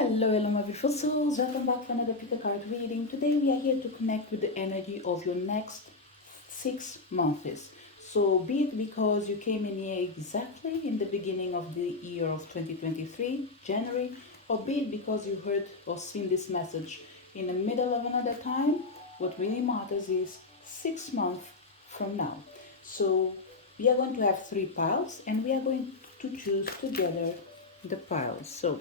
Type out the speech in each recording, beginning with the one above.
Hello, my beautiful souls. Welcome back to another pick a card reading. Today we are here to connect with the energy of your next 6 months. So, be it because you came in here exactly in the beginning of the year of 2023, January, or be it because you heard or seen this message in the middle of another time, what really matters is 6 months from now. So, we are going to have three piles and we are going to choose together the piles. So,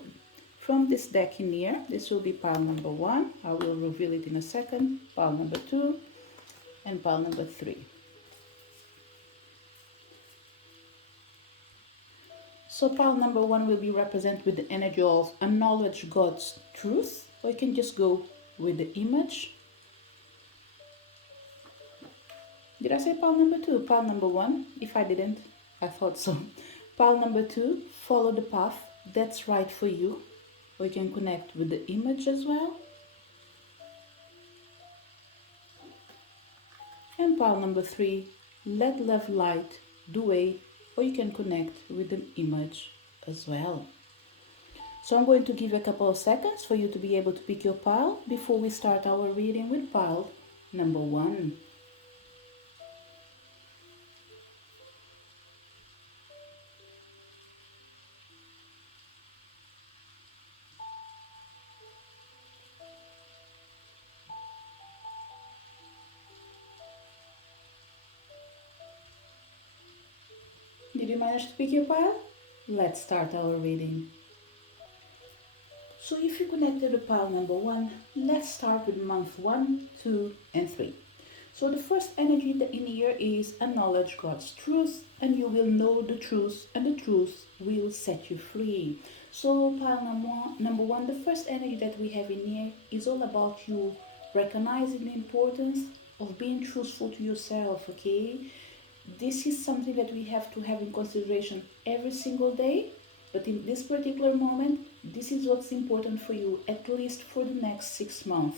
from this deck in here, this will be pile number 1. I will reveal it in a second. Pile number 2 and pile number 3. So pile number 1 will be represented with the energy of acknowledge God's truth, or you can just go with the image. Did I say pile number 2? Pile number 1? If I didn't, I thought so. Pile number 2, follow the path that's right for you, or you can connect with the image as well. And pile number 3, let love light the way, or you can connect with the image as well. So I'm going to give a couple of seconds for you to be able to pick your pile before we start our reading with pile number 1. Did you manage to pick your pile? Let's start our reading. So if you connected to pile number 1, let's start with month 1, 2, and 3. So the first energy in here is acknowledge God's truth, and you will know the truth, and the truth will set you free. So pile number one, the first energy that we have in here is all about you recognizing the importance of being truthful to yourself, okay? This is something that we have to have in consideration every single day, but in this particular moment, this is what's important for you, at least for the next 6 months.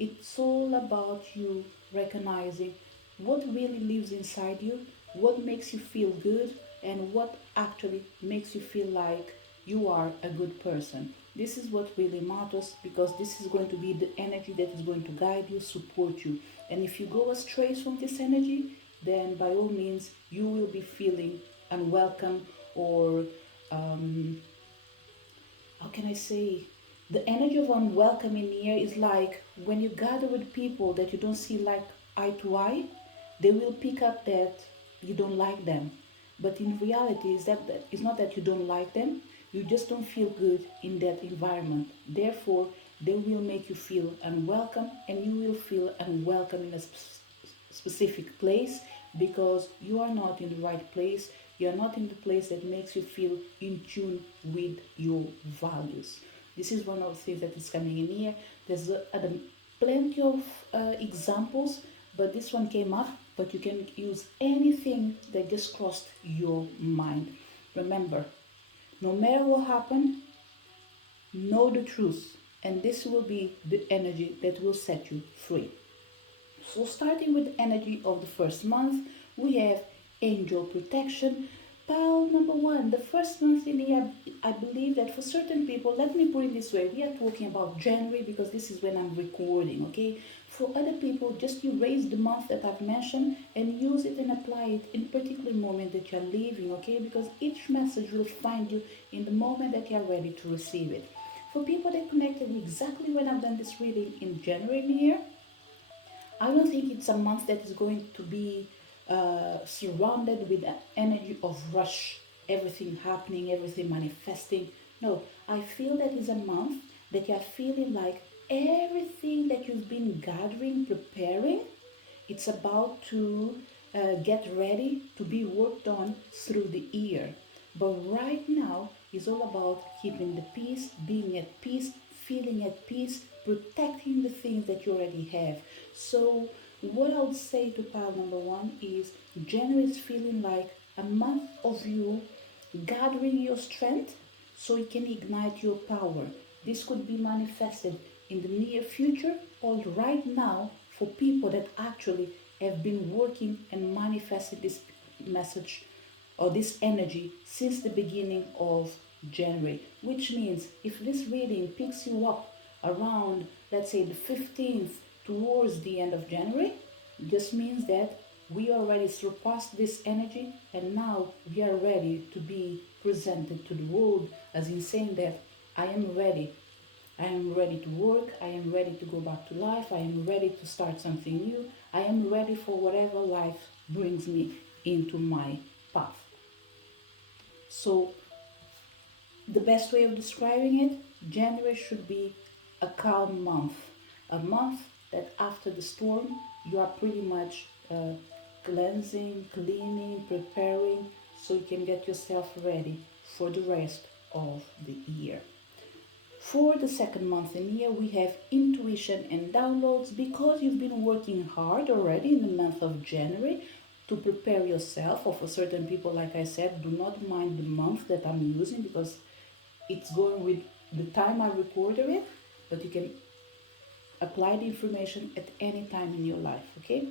It's all about you recognizing what really lives inside you, what makes you feel good, and what actually makes you feel like you are a good person. This is what really matters, because this is going to be the energy that is going to guide you, support you. And if you go astray from this energy, then by all means you will be feeling unwelcome, or how can I say, the energy of unwelcome in here is like when you gather with people that you don't see like eye to eye, they will pick up that you don't like them. But in reality, is that it's not that you don't like them, you just don't feel good in that environment. Therefore, they will make you feel unwelcome, and you will feel unwelcome in a specific place, because you are not in the right place. You are not in the place that makes you feel in tune with your values. This is one of the things that is coming in here. There's plenty of examples, but this one came up. But you can use anything that just crossed your mind. Remember, no matter what happened, know the truth, and this will be the energy that will set you free. So starting with the energy of the first month, we have angel protection. Pile number 1, the first month in the year, I believe that for certain people, let me put it this way, we are talking about January because this is when I'm recording, okay? For other people, just erase the month that I've mentioned and use it and apply it in particular moment that you're living, okay? Because each message will find you in the moment that you're ready to receive it. For people that connected exactly when I've done this reading in January here, I don't think it's a month that is going to be surrounded with an energy of rush, everything happening, everything manifesting. No, I feel that is a month that you're feeling like everything that you've been gathering, preparing, it's about to get ready to be worked on through the year. But right now is all about keeping the peace, being at peace, feeling at peace, protecting the things that you already have. So what I would say to pile number 1 is January is feeling like a month of you gathering your strength so you can ignite your power. This could be manifested in the near future or right now for people that actually have been working and manifesting this message or this energy since the beginning of January, which means if this reading picks you up around, let's say, the 15th towards the end of January, this means that we already surpassed this energy and now we are ready to be presented to the world, as in saying that I am ready. I am ready to work, I am ready to go back to life, I am ready to start something new, I am ready for whatever life brings me into my path. So the best way of describing it, January should be a calm month. A month that after the storm, you are pretty much cleansing, cleaning, preparing, so you can get yourself ready for the rest of the year. For the second month in year, we have intuition and downloads because you've been working hard already in the month of January to prepare yourself. Or for certain people, like I said, do not mind the month that I'm using because it's going with the time I recorded it, but you can apply the information at any time in your life, okay?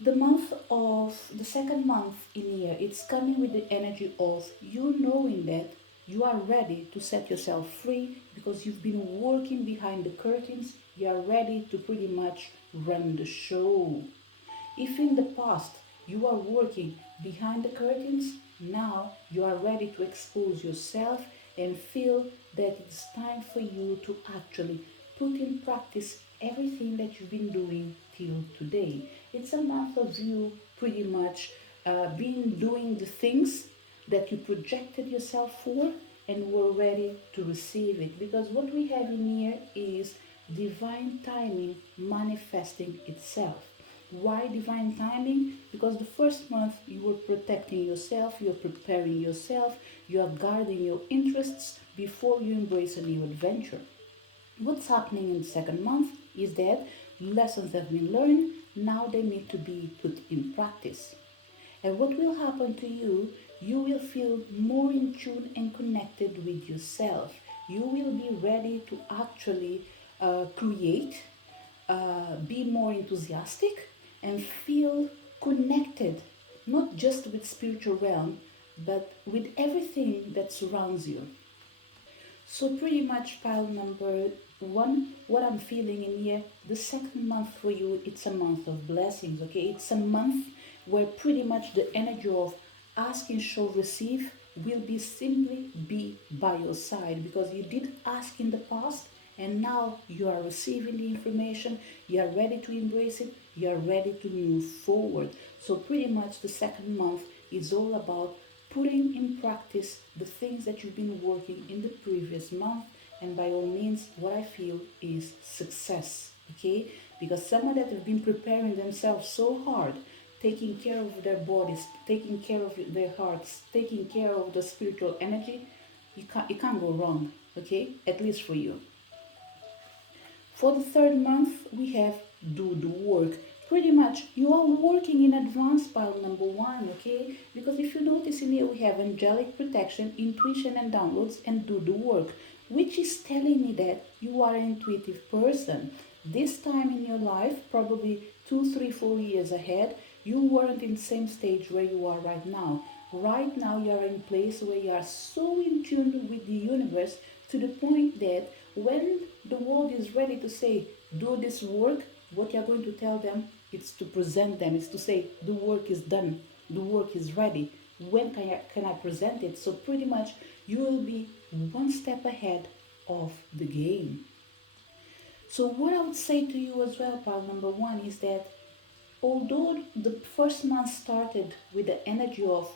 The second month in year, it's coming with the energy of you knowing that you are ready to set yourself free because you've been working behind the curtains. You are ready to pretty much run the show. If in the past you are working behind the curtains, now you are ready to expose yourself and feel that it's time for you to actually put in practice everything that you've been doing till today. It's a month of you pretty much being doing the things that you projected yourself for and were ready to receive it. Because what we have in here is divine timing manifesting itself. Why divine timing? Because the first month you were protecting yourself, you're preparing yourself, you are guarding your interests before you embrace a new adventure. What's happening in the second month is that lessons have been learned, now they need to be put in practice. And what will happen to you? You will feel more in tune and connected with yourself. You will be ready to actually create, be more enthusiastic, and feel connected, not just with spiritual realm, but with everything that surrounds you. So pretty much pile number one, what I'm feeling in here, the second month for you, it's a month of blessings, okay? It's a month where pretty much the energy of ask and shall receive will be simply be by your side because you did ask in the past and now you are receiving the information, you are ready to embrace it, you are ready to move forward. So pretty much the second month is all about putting in practice the things that you've been working in the previous month, and by all means what I feel is success, okay? Because someone that have been preparing themselves so hard, taking care of their bodies, taking care of their hearts, taking care of the spiritual energy, you can't go wrong, okay? At least for you. For the third month, we have do the work. Pretty much, you are working in advance, pile number one, okay? Because if you notice in here, we have angelic protection, intuition and downloads, and do the work, which is telling me that you are an intuitive person. This time in your life, probably 2, 3, 4 years ahead, you weren't in the same stage where you are right now. Right now, you are in a place where you are so in tune with the universe to the point that when the world is ready to say, do this work, what you're going to tell them is to present them, is to say, the work is done, the work is ready. When can I present it? So pretty much you will be one step ahead of the game. So what I would say to you as well, pal number one, is that although the first month started with the energy of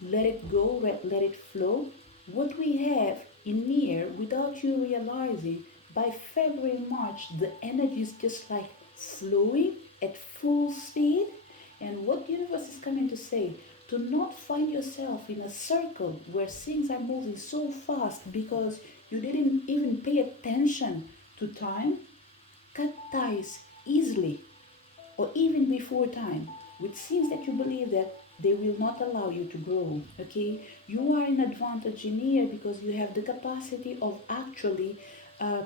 let it go, let it flow, what we have in here, without you realizing, by February, March, the energy is just like flowing at full speed. And what the universe is coming to say, to not find yourself in a circle where things are moving so fast because you didn't even pay attention to time, cut ties easily or even before time with things that you believe that they will not allow you to grow, okay? You are in advantage in here because you have the capacity of actually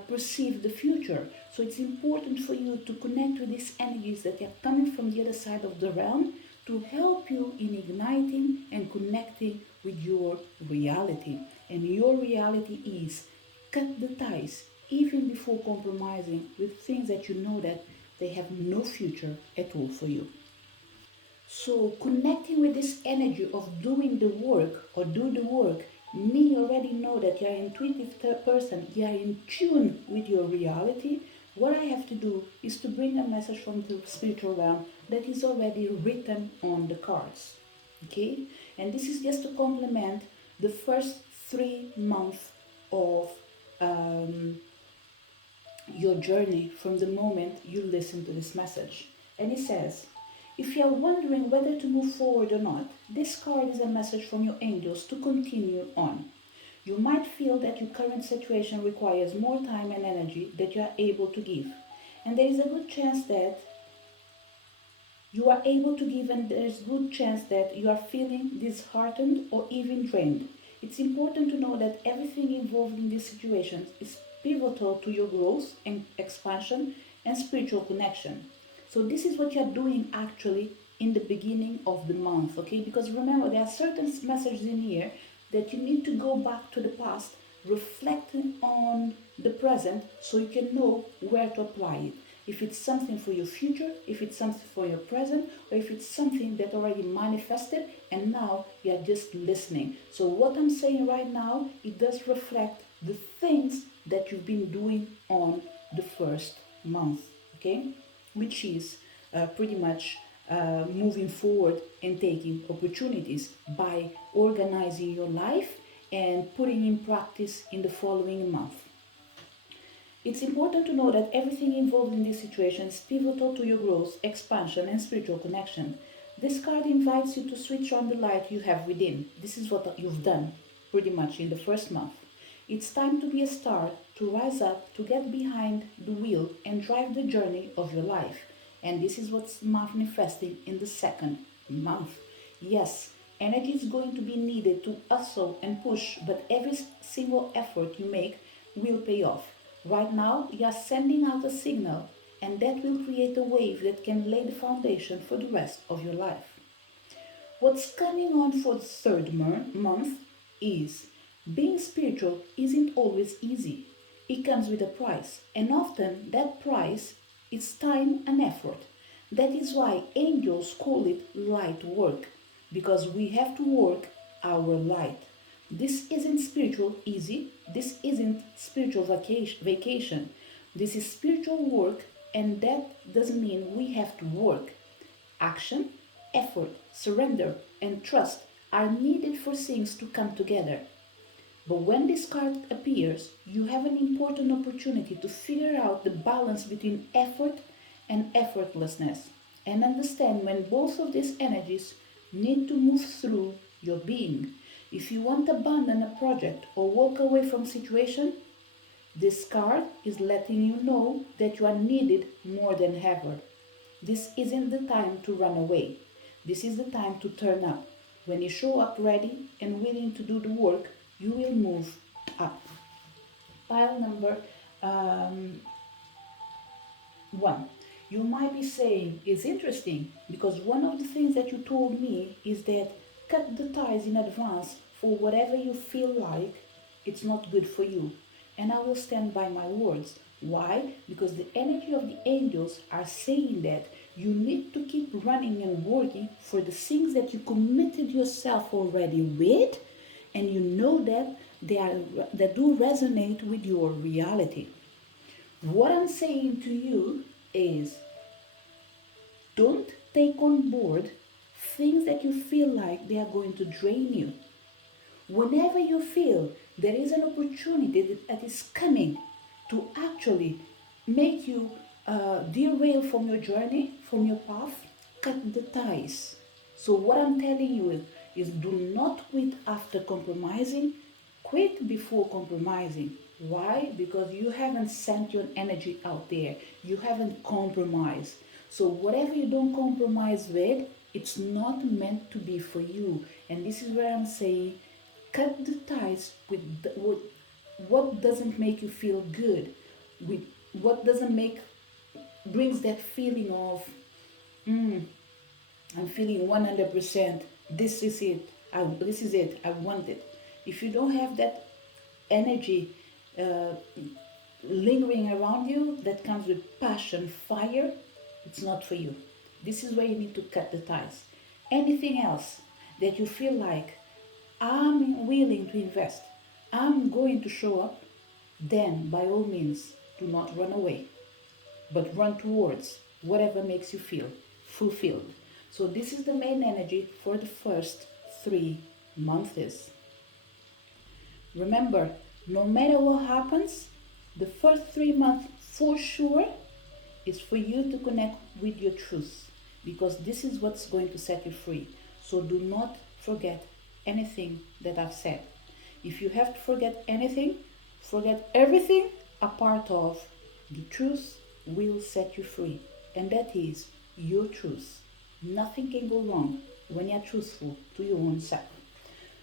perceive the future. So it's important for you to connect with these energies that are coming from the other side of the realm to help you in igniting and connecting with your reality. And your reality is cut the ties even before compromising with things that you know that they have no future at all for you. So connecting with this energy of doing the work or do the work, me already know that you're an intuitive person, you're in tune with your reality. What I have to do is to bring a message from the spiritual realm that is already written on the cards. Okay? And this is just to complement the first 3 months of um, your journey from the moment you listen to this message. And it says, if you are wondering whether to move forward or not, this card is a message from your angels to continue on. You might feel that your current situation requires more time and energy that you are able to give. And there is a good chance that you are able to give, and there's good chance that you are feeling disheartened or even drained. It's important to know that everything involved in these situations is pivotal to your growth and expansion and spiritual connection. So this is what you're doing actually in the beginning of the month, okay? Because remember, there are certain messages in here that you need to go back to the past, reflecting on the present so you can know where to apply it. If it's something for your future, if it's something for your present, or if it's something that already manifested and now you're just listening. So what I'm saying right now, it does reflect the things that you've been doing on the first month, okay? Which is pretty much moving forward and taking opportunities by organizing your life and putting in practice in the following month. It's important to know that everything involved in this situation is pivotal to your growth, expansion, and spiritual connection. This card invites you to switch on the light you have within. This is what you've done pretty much in the first month. It's time to be a star, to rise up, to get behind the wheel and drive the journey of your life. And this is what's manifesting in the second month. Yes, energy is going to be needed to hustle and push, but every single effort you make will pay off. Right now, you are sending out a signal, and that will create a wave that can lay the foundation for the rest of your life. What's coming on for the third month is being spiritual isn't always easy. It comes with a price, and often that price is time and effort. That is why angels call it light work, because we have to work our light. This isn't spiritual easy. This isn't spiritual vacation. This is spiritual work, and that doesn't mean we have to work. Action, effort, surrender, and trust are needed for things to come together. But when this card appears, you have an important opportunity to figure out the balance between effort and effortlessness and understand when both of these energies need to move through your being. If you want to abandon a project or walk away from a situation, this card is letting you know that you are needed more than ever. This isn't the time to run away. This is the time to turn up. When you show up ready and willing to do the work, you will move up. Pile number 1. You might be saying, it's interesting because one of the things that you told me is that cut the ties in advance for whatever you feel like it's not good for you. And I will stand by my words. Why? Because the energy of the angels are saying that you need to keep running and working for the things that you committed yourself already with, and you know that they do resonate with your reality. What I'm saying to you is don't take on board things that you feel like they are going to drain you. Whenever you feel there is an opportunity that is coming to actually make you derail from your journey, from your path, cut the ties. So what I'm telling you is do not quit after compromising. Quit before compromising. Why? Because you haven't sent your energy out there. You haven't compromised. So whatever you don't compromise with, it's not meant to be for you. And this is where I'm saying, cut the ties with what doesn't make you feel good, with what doesn't brings that feeling of, I'm feeling 100%. This is it. This is it. I want it. If you don't have that energy uh, lingering around you that comes with passion, fire, it's not for you. This is where you need to cut the ties. Anything else that you feel like I'm willing to invest, I'm going to show up, then by all means do not run away, but run towards whatever makes you feel fulfilled. So this is the main energy for the first 3 months. Remember, no matter what happens, the first 3 months for sure is for you to connect with your truth, because this is what's going to set you free. So do not forget anything that I've said. If you have to forget anything, forget everything a part of the truth will set you free. And that is your truth. Nothing can go wrong when you're truthful to your own self.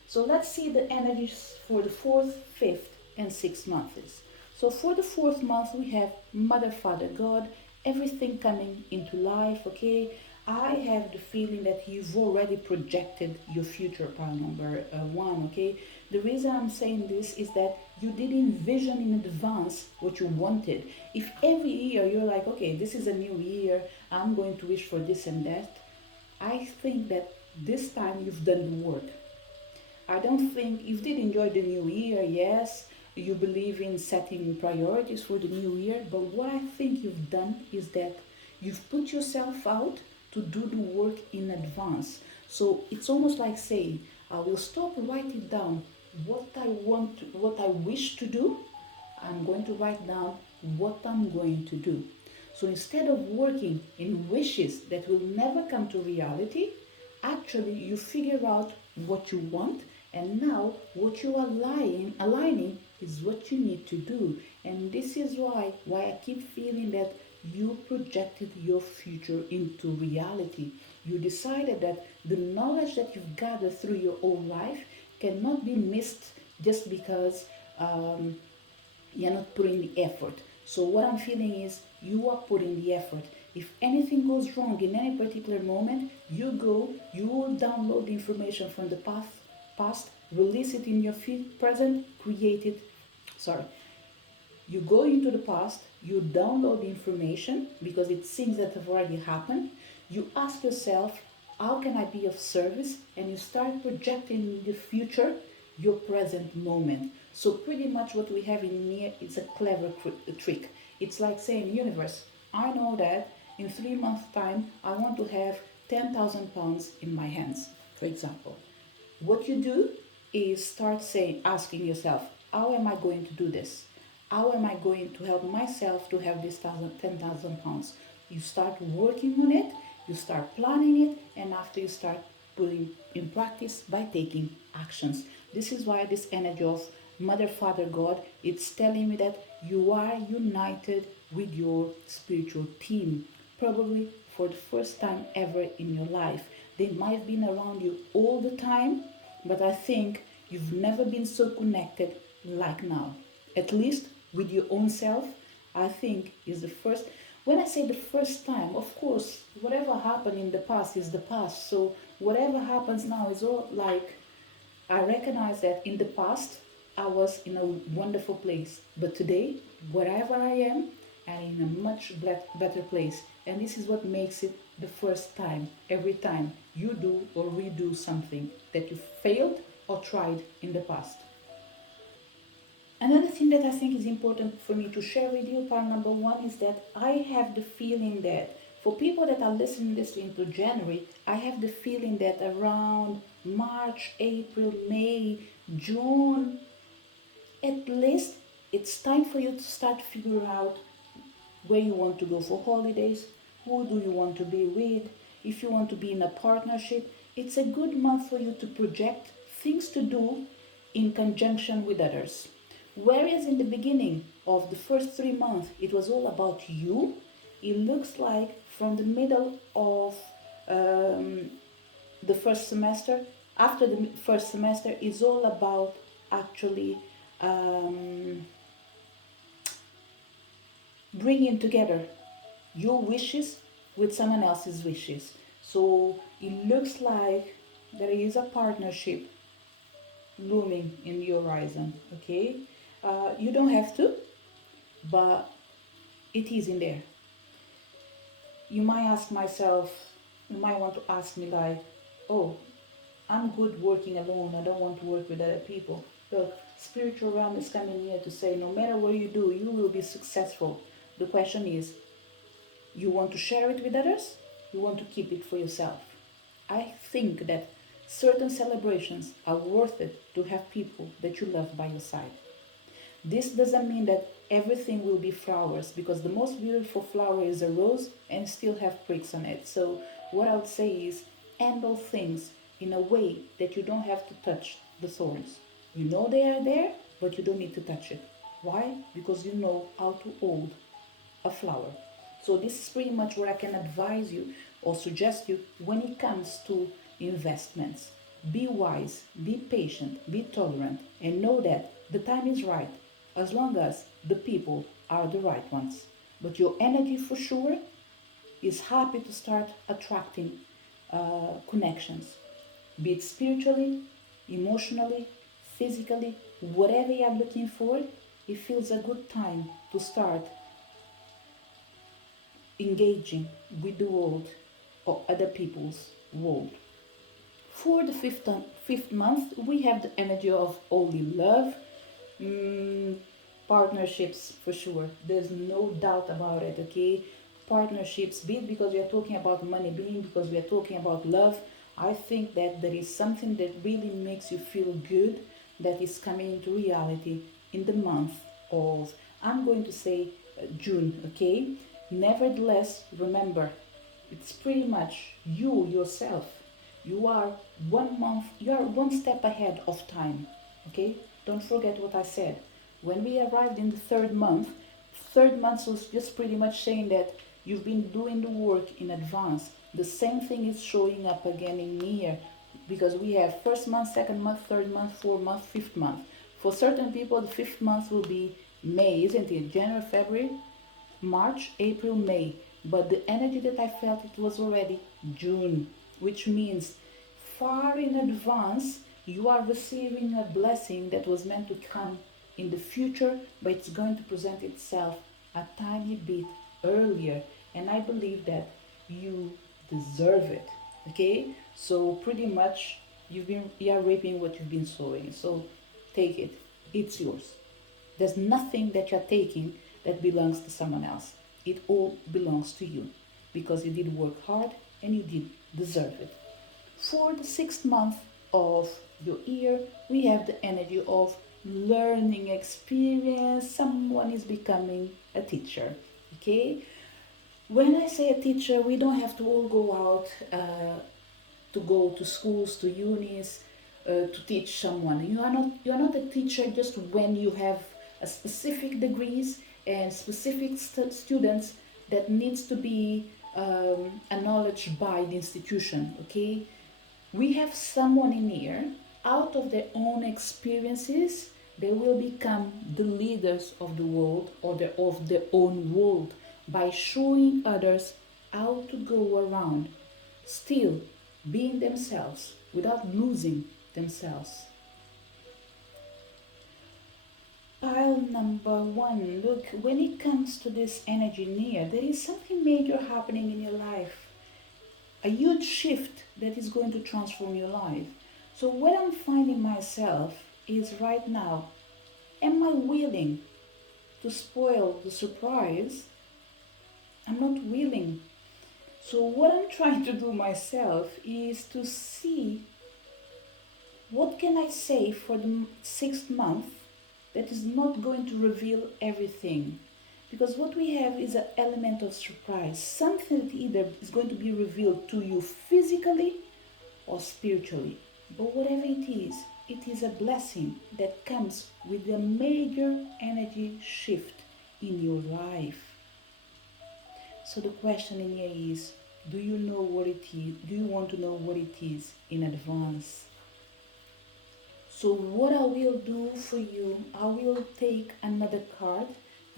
So let's see the energies for the 4th, 5th, and 6th months. So for the 4th month, we have Mother, Father, God, everything coming into life, okay? I have the feeling that you've already projected your future, pile number 1, okay? The reason I'm saying this is that you did envision in advance what you wanted. If every year you're like, okay, this is a new year, I'm going to wish for this and that, I think that this time you've done the work. I don't think you did enjoy the new year, yes. You believe in setting priorities for the new year, but what I think you've done is that you've put yourself out to do the work in advance. So it's almost like saying, I will stop writing down what I want, what I wish to do. I'm going to write down what I'm going to do. So instead of working in wishes that will never come to reality, actually you figure out what you want, and now what you are aligning is what you need to do. And this is why I keep feeling that you projected your future into reality. You decided that the knowledge that you've gathered through your own life cannot be missed just because you're not putting the effort. So what I'm feeling is you are putting the effort. If anything goes wrong in any particular moment, you will download the information from the past, release it in your present, create it. Sorry. You go into the past, you download the information because it's things that have already happened. You ask yourself, how can I be of service? And you start projecting in the future your present moment. So pretty much what we have in here is a clever trick. It's like saying, universe, I know that in 3 months time I want to have 10,000 pounds in my hands, for example. What you do is start asking yourself, how am I going to do this? How am I going to help myself to have this 10,000 pounds? You start working on it, you start planning it, and after you start putting in practice by taking actions. This is why this energy of Mother, Father, God, it's telling me that you are united with your spiritual team, probably for the first time ever in your life. They might have been around you all the time, but I think you've never been so connected like now. At least with your own self, I think is the first. When I say the first time, of course, whatever happened in the past is the past. So whatever happens now is all like, I recognize that in the past, I was in a wonderful place. But today, wherever I am, I'm in a much better place. And this is what makes it the first time, every time you do or redo something that you failed or tried in the past. Another thing that I think is important for me to share with you, part number 1, is that I have the feeling that for people that are listening this into January, I have the feeling that around March, April, May, June, at least it's time for you to start figuring out where you want to go for holidays, who do you want to be with, if you want to be in a partnership. It's a good month for you to project things to do in conjunction with others. Whereas in the beginning of the first 3 months, it was all about you, it looks like from the middle of the first semester, after the first semester, is all about actually bringing together your wishes with someone else's wishes. So it looks like there is a partnership looming in your horizon, okay? You don't have to, but it is in there. You might ask myself, you might want to ask me like, oh, I'm good working alone. I don't want to work with other people. Look, spiritual realm is coming here to say no matter what you do, you will be successful. The question is, you want to share it with others? You want to keep it for yourself? I think that certain celebrations are worth it to have people that you love by your side. This doesn't mean that everything will be flowers, because the most beautiful flower is a rose and still have pricks on it. So what I would say is handle things in a way that you don't have to touch the thorns. You know they are there, but you don't need to touch it. Why? Because you know how to hold a flower. So this is pretty much what I can advise you or suggest you when it comes to investments. Be wise, be patient, be tolerant, and know that the time is right as long as the people are the right ones. But your energy for sure is happy to start attracting connections, be it spiritually, emotionally, physically, whatever you are looking for. It feels a good time to start engaging with the world or other people's world. For the fifth month, we have the energy of holy love, mm, partnerships for sure. There's no doubt about it, okay? Partnerships, be it because we are talking about money, be it because we are talking about love. I think that there is something that really makes you feel good that is coming into reality in the month of, I'm going to say, June, okay? Nevertheless, remember, it's pretty much you yourself. You are 1 month, you are one step ahead of time, okay? Don't forget what I said. When we arrived in the third month was just pretty much saying that you've been doing the work in advance. The same thing is showing up again in here, because we have first month, second month, third month, fourth month, fifth month. For certain people, the fifth month will be May, isn't it? January, February, March, April, May. But the energy that I felt, it was already June, which means far in advance you are receiving a blessing that was meant to come in the future, but it's going to present itself a tiny bit earlier. And I believe that you deserve it. Okay? So pretty much you are reaping what you've been sowing. So take it. It's yours. There's nothing that you're taking that belongs to someone else. It all belongs to you because you did work hard and you did deserve it. For the sixth month of your year, we have the energy of learning experience. Someone is becoming a teacher. Okay? When I say a teacher, we don't have to all go out to go to schools, to unis, to teach someone. You are not a teacher just when you have a specific degrees and specific students that needs to be acknowledged by the institution. Okay, we have someone in here out of their own experiences. They will become the leaders of the world or of their own world by showing others how to go around still being themselves without losing themselves. Pile number one. Look, when it comes to this energy near, there is something major happening in your life. A huge shift that is going to transform your life. So, what I'm finding myself is right now, am I willing to spoil the surprise? I'm not willing. So, what I'm trying to do myself is to see what can I say for the sixth month that is not going to reveal everything. Because what we have is an element of surprise. Something that either is going to be revealed to you physically or spiritually. But whatever it is a blessing that comes with a major energy shift in your life. So the question in here is, do you know what it is? Do you want to know what it is in advance? So what I will do for you, I will take another card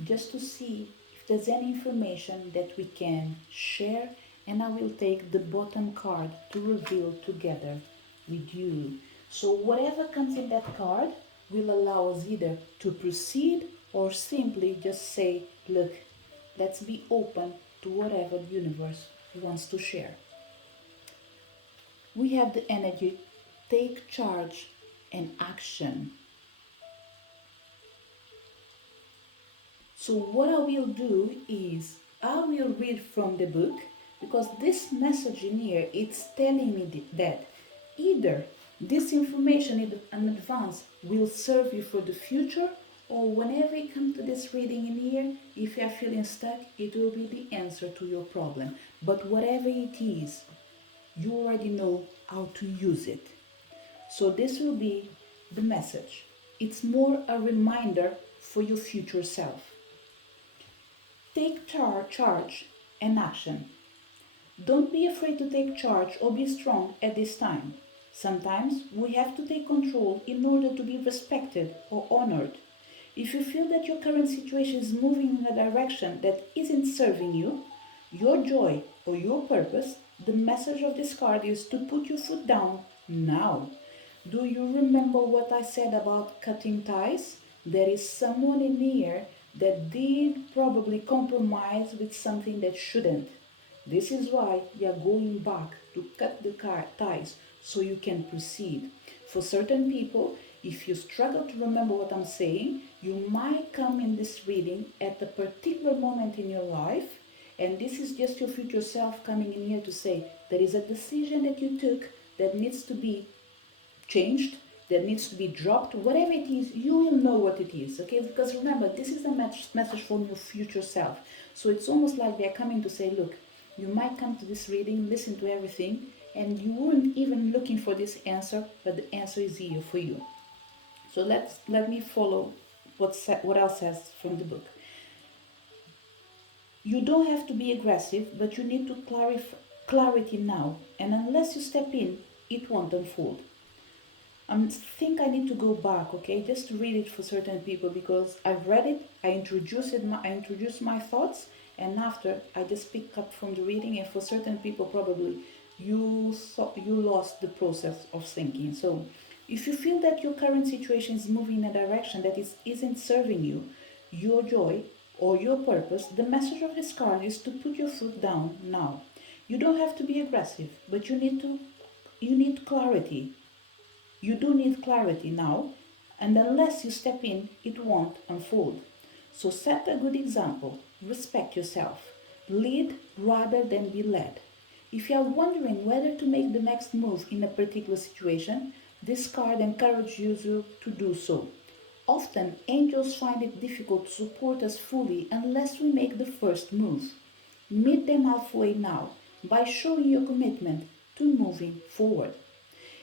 just to see if there's any information that we can share, and I will take the bottom card to reveal together with you. So whatever comes in that card will allow us either to proceed or simply just say, look, let's be open to whatever the universe wants to share. We have the energy, take charge and action. So what I will do is I will read from the book, because this message in here, it's telling me that either this information in advance will serve you for the future, or whenever you come to this reading in here, if you are feeling stuck, it will be the answer to your problem. But whatever it is, you already know how to use it. So this will be the message. It's more a reminder for your future self. Take charge and action. Don't be afraid to take charge or be strong at this time. Sometimes we have to take control in order to be respected or honored. If you feel that your current situation is moving in a direction that isn't serving you, your joy or your purpose, the message of this card is to put your foot down now. Do you remember what I said about cutting ties? There is someone in here that did probably compromise with something that shouldn't. This is why you are going back to cut the ties so you can proceed. For certain people, if you struggle to remember what I'm saying, you might come in this reading at a particular moment in your life, and this is just your future self coming in here to say there is a decision that you took that needs to be changed, that needs to be dropped, whatever it is, you will know what it is, okay? Because remember, this is a message from your future self. So it's almost like they're coming to say, look, you might come to this reading, listen to everything, and you weren't even looking for this answer, but the answer is here for you. So let me follow what else says from the book. You don't have to be aggressive, but you need to clarity now, and unless you step in, it won't unfold. I think I need to go back, okay, just to read it for certain people, because I've read it, I introduced my thoughts, and after I just picked up from the reading, and for certain people probably you lost the process of thinking. So if you feel that your current situation is moving in a direction that isn't serving you, your joy or your purpose, the message of this card is to put your foot down now. You don't have to be aggressive, but you need clarity. You do need clarity now, and unless you step in, it won't unfold. So set a good example. Respect yourself. Lead rather than be led. If you are wondering whether to make the next move in a particular situation, this card encourages you to do so. Often, angels find it difficult to support us fully unless we make the first move. Meet them halfway now by showing your commitment to moving forward.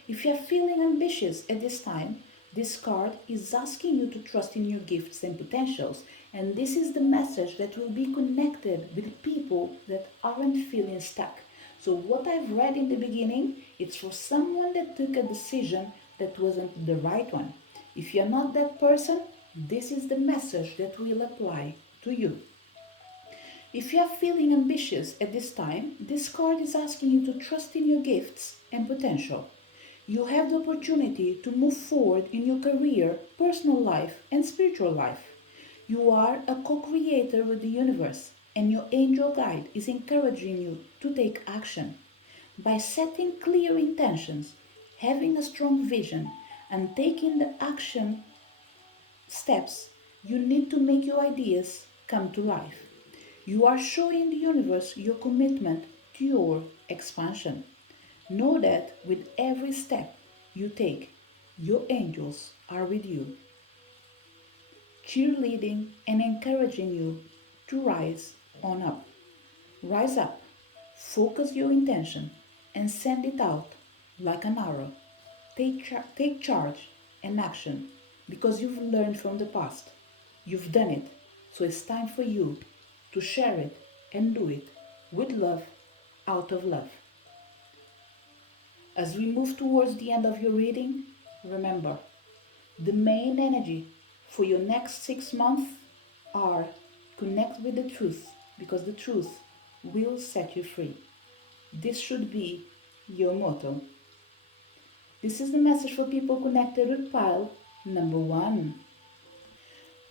If you are feeling ambitious at this time, this card is asking you to trust in your gifts and potentials, and this is the message that will be connected with people that aren't feeling stuck. So what I've read in the beginning, it's for someone that took a decision that wasn't the right one. If you're not that person, this is the message that will apply to you. If you are feeling ambitious at this time, this card is asking you to trust in your gifts and potential. You have the opportunity to move forward in your career, personal life, and spiritual life. You are a co-creator with the universe, and your angel guide is encouraging you to take action. By setting clear intentions, having a strong vision, and taking the action steps, you need to make your ideas come to life. You are showing the universe your commitment to your expansion. Know that with every step you take, your angels are with you, cheerleading and encouraging you to rise on up. Rise up, focus your intention, and send it out like an arrow. Take charge and action, because you've learned from the past. You've done it, so it's time for you to share it and do it with love, out of love. As we move towards the end of your reading, remember, the main energy for your next 6 months are connect with the truth, because the truth will set you free. This should be your motto. This is the message for people connected with pile number 1.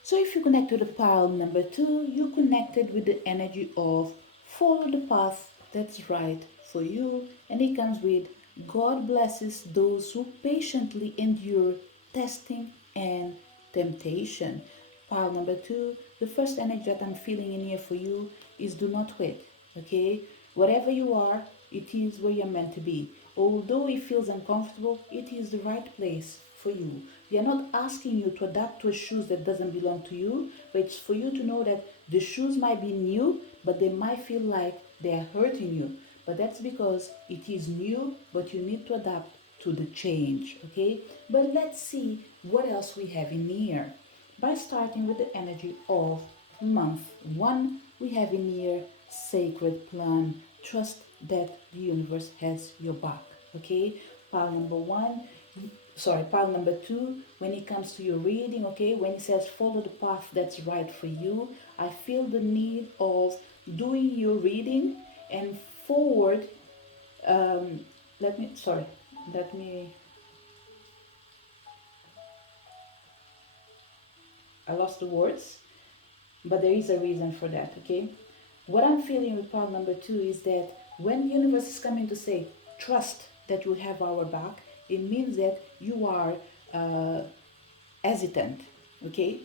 So if you connect to the pile number 2, you connected with the energy of follow the path that's right for you. And it comes with God blesses those who patiently endure testing and temptation. Pile number 2, the first energy that I'm feeling in here for you is do not quit. Okay? Whatever you are, it is where you're meant to be. Although it feels uncomfortable, it is the right place for you. We are not asking you to adapt to a shoes that doesn't belong to you, but it's for you to know that the shoes might be new, but they might feel like they are hurting you. But that's because it is new, but you need to adapt to the change, okay? But let's see what else we have in here. By starting with the energy of month 1, we have in here sacred plan. Trust that the universe has your back, okay? Pile number 1, pile number 2, when it comes to your reading, okay, when it says follow the path that's right for you, I feel the need of doing your reading and forward. um, let me sorry let me I lost the words, but there is a reason for that, okay? What I'm feeling with pile number 2 is that when the universe is coming to say trust that you have our back, it means that you are uh, hesitant, okay?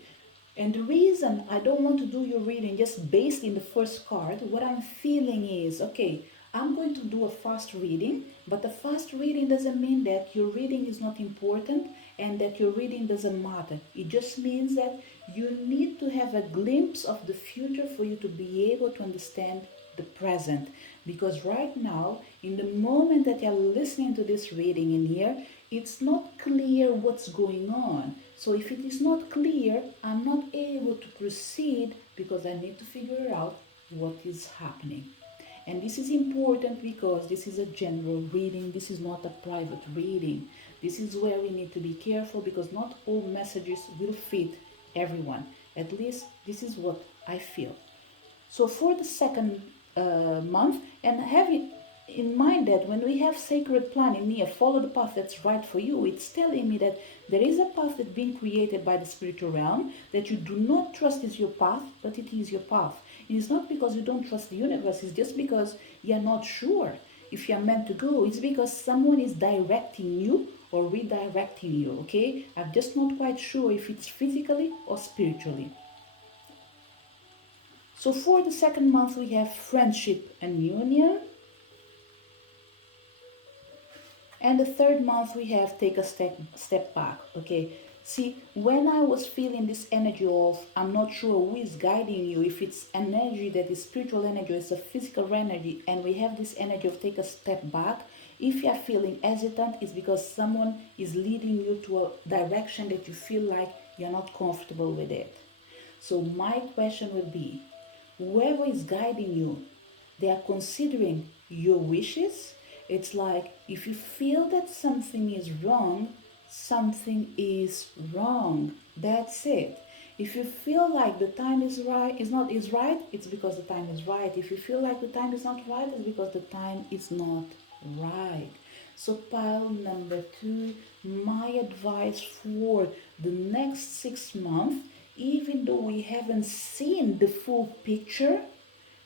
And the reason I don't want to do your reading just based in the first card, what I'm feeling is, okay, I'm going to do a fast reading, but a fast reading doesn't mean that your reading is not important and that your reading doesn't matter. It just means that you need to have a glimpse of the future for you to be able to understand the present. Because right now, in the moment that you're listening to this reading in here, it's not clear what's going on. So if it is not clear, I'm not able to proceed because I need to figure out what is happening. And this is important because this is a general reading. This is not a private reading. This is where we need to be careful because not all messages will fit everyone. At least this is what I feel. So for the second month, and having in mind that when we have sacred plan in here, follow the path that's right for you, it's telling me that there is a path that's been created by the spiritual realm that you do not trust is your path, but it is your path. It is not because you don't trust the universe, it's just because you're not sure if you're meant to go. It's because someone is directing you or redirecting you, okay? I'm just not quite sure if it's physically or spiritually. So for the second month, we have friendship and union. And the third month, we have take a step back. Okay. See, when I was feeling this energy of, I'm not sure who is guiding you, if it's an energy that is spiritual energy or it's a physical energy, and we have this energy of take a step back, if you're feeling hesitant, it's because someone is leading you to a direction that you feel like you're not comfortable with it. So my question will be, whoever is guiding you, they are considering your wishes. It's like if you feel that something is wrong, something is wrong. That's it. If you feel like the time is right, is right, it's because the time is right. If you feel like the time is not right, it's because the time is not right. So pile number 2, my advice for the next 6 months, even though we haven't seen the full picture,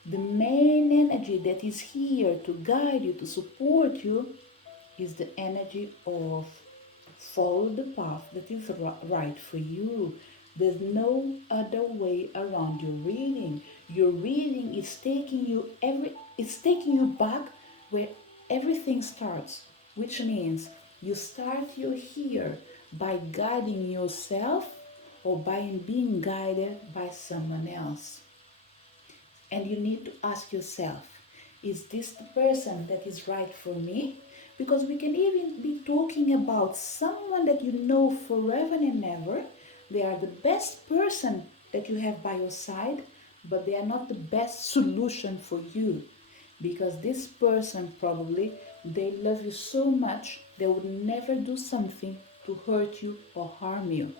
the main energy that is here to guide you, to support you, is the energy of follow the path that is right for you. There's no other way around your reading. Your reading is taking you back where everything starts, which means you start your here by guiding yourself or by being guided by someone else. And you need to ask yourself, is this the person that is right for me? Because we can even be talking about someone that you know forever and ever. They are the best person that you have by your side, but they are not the best solution for you. Because this person probably, they love you so much, they would never do something to hurt you or harm you.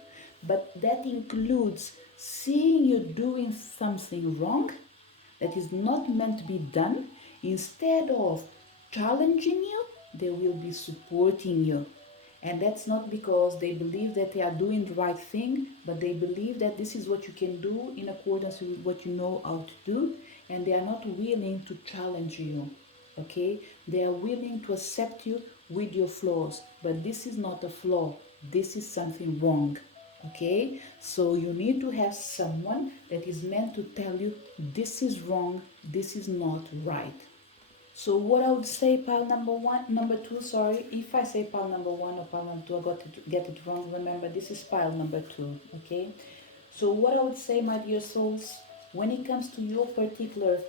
But that includes seeing you doing something wrong that is not meant to be done. Instead of challenging you, they will be supporting you. And that's not because they believe that they are doing the right thing, but they believe that this is what you can do in accordance with what you know how to do, and they are not willing to challenge you. Okay? They are willing to accept you with your flaws, but this is not a flaw. This is something wrong. Okay? So you need to have someone that is meant to tell you this is wrong, this is not right. So what I would say, pile number one, number two, sorry, if I say pile number one or pile number two, I got to get it wrong. Remember, this is pile number two, okay? So what I would say, my dear souls, when it comes to your particular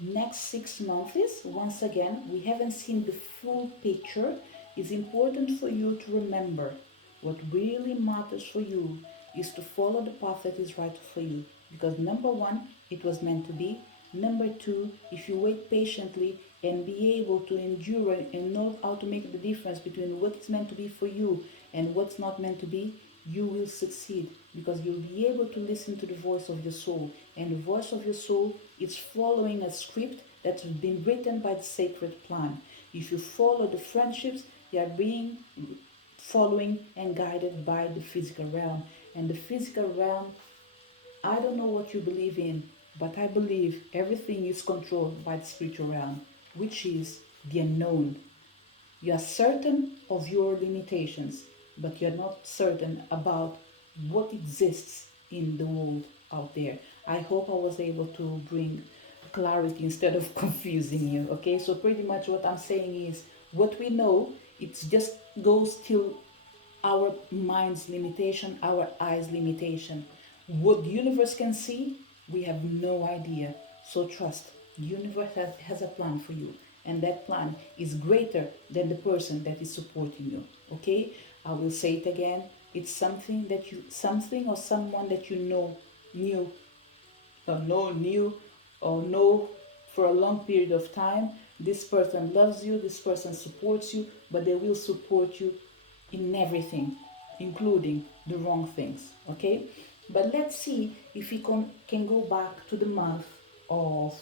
next 6 months, once again, we haven't seen the full picture. It's important for you to remember what really matters for you is to follow the path that is right for you. Because number one, it was meant to be. Number two, if you wait patiently and be able to endure and know how to make the difference between what's meant to be for you and what's not meant to be, you will succeed, because you'll be able to listen to the voice of your soul. And the voice of your soul is following a script that's been written by the sacred plan. If you follow the friendships, they are being following and guided by the physical realm. And the physical realm, I don't know what you believe in, but I believe everything is controlled by the spiritual realm, which is the unknown. You are certain of your limitations, but you're not certain about what exists in the world out there. I hope I was able to bring clarity instead of confusing you. Okay, so pretty much what I'm saying is what we know, it just goes till our mind's limitation, our eyes' limitation. What the universe can see, we have no idea. So trust, the universe has a plan for you, and that plan is greater than the person that is supporting you. Okay? I will say it again. It's something or someone that you knew, knew, or know for a long period of time. This person loves you, this person supports you, but they will support you in everything, including the wrong things. Okay? But let's see if we can go back to the month of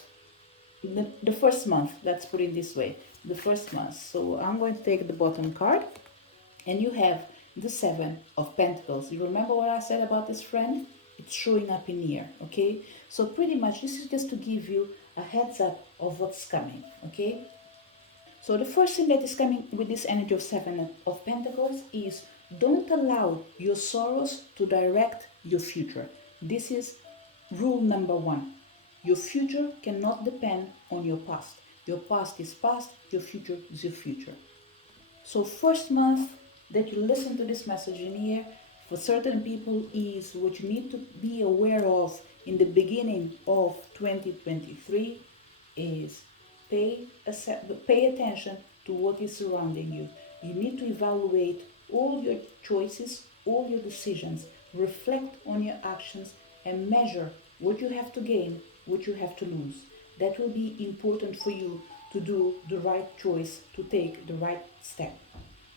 the first month. Let's put it this way, the first month. So I'm going to take the bottom card, and you have the Seven of Pentacles. You remember what I said about this friend? It's showing up in here. Okay? So pretty much this is just to give you a heads up of what's coming. Okay? So the first thing that is coming with this energy of Seven of Pentacles is don't allow your sorrows to direct your future. This is rule number one. Your future cannot depend on your past. Your past is past, your future is your future. So first month that you listen to this message in here, for certain people, is what you need to be aware of in the beginning of 2023 is pay attention to what is surrounding you. You need to evaluate all your choices, all your decisions, reflect on your actions, and measure what you have to gain, what you have to lose. That will be important for you to do the right choice, to take the right step.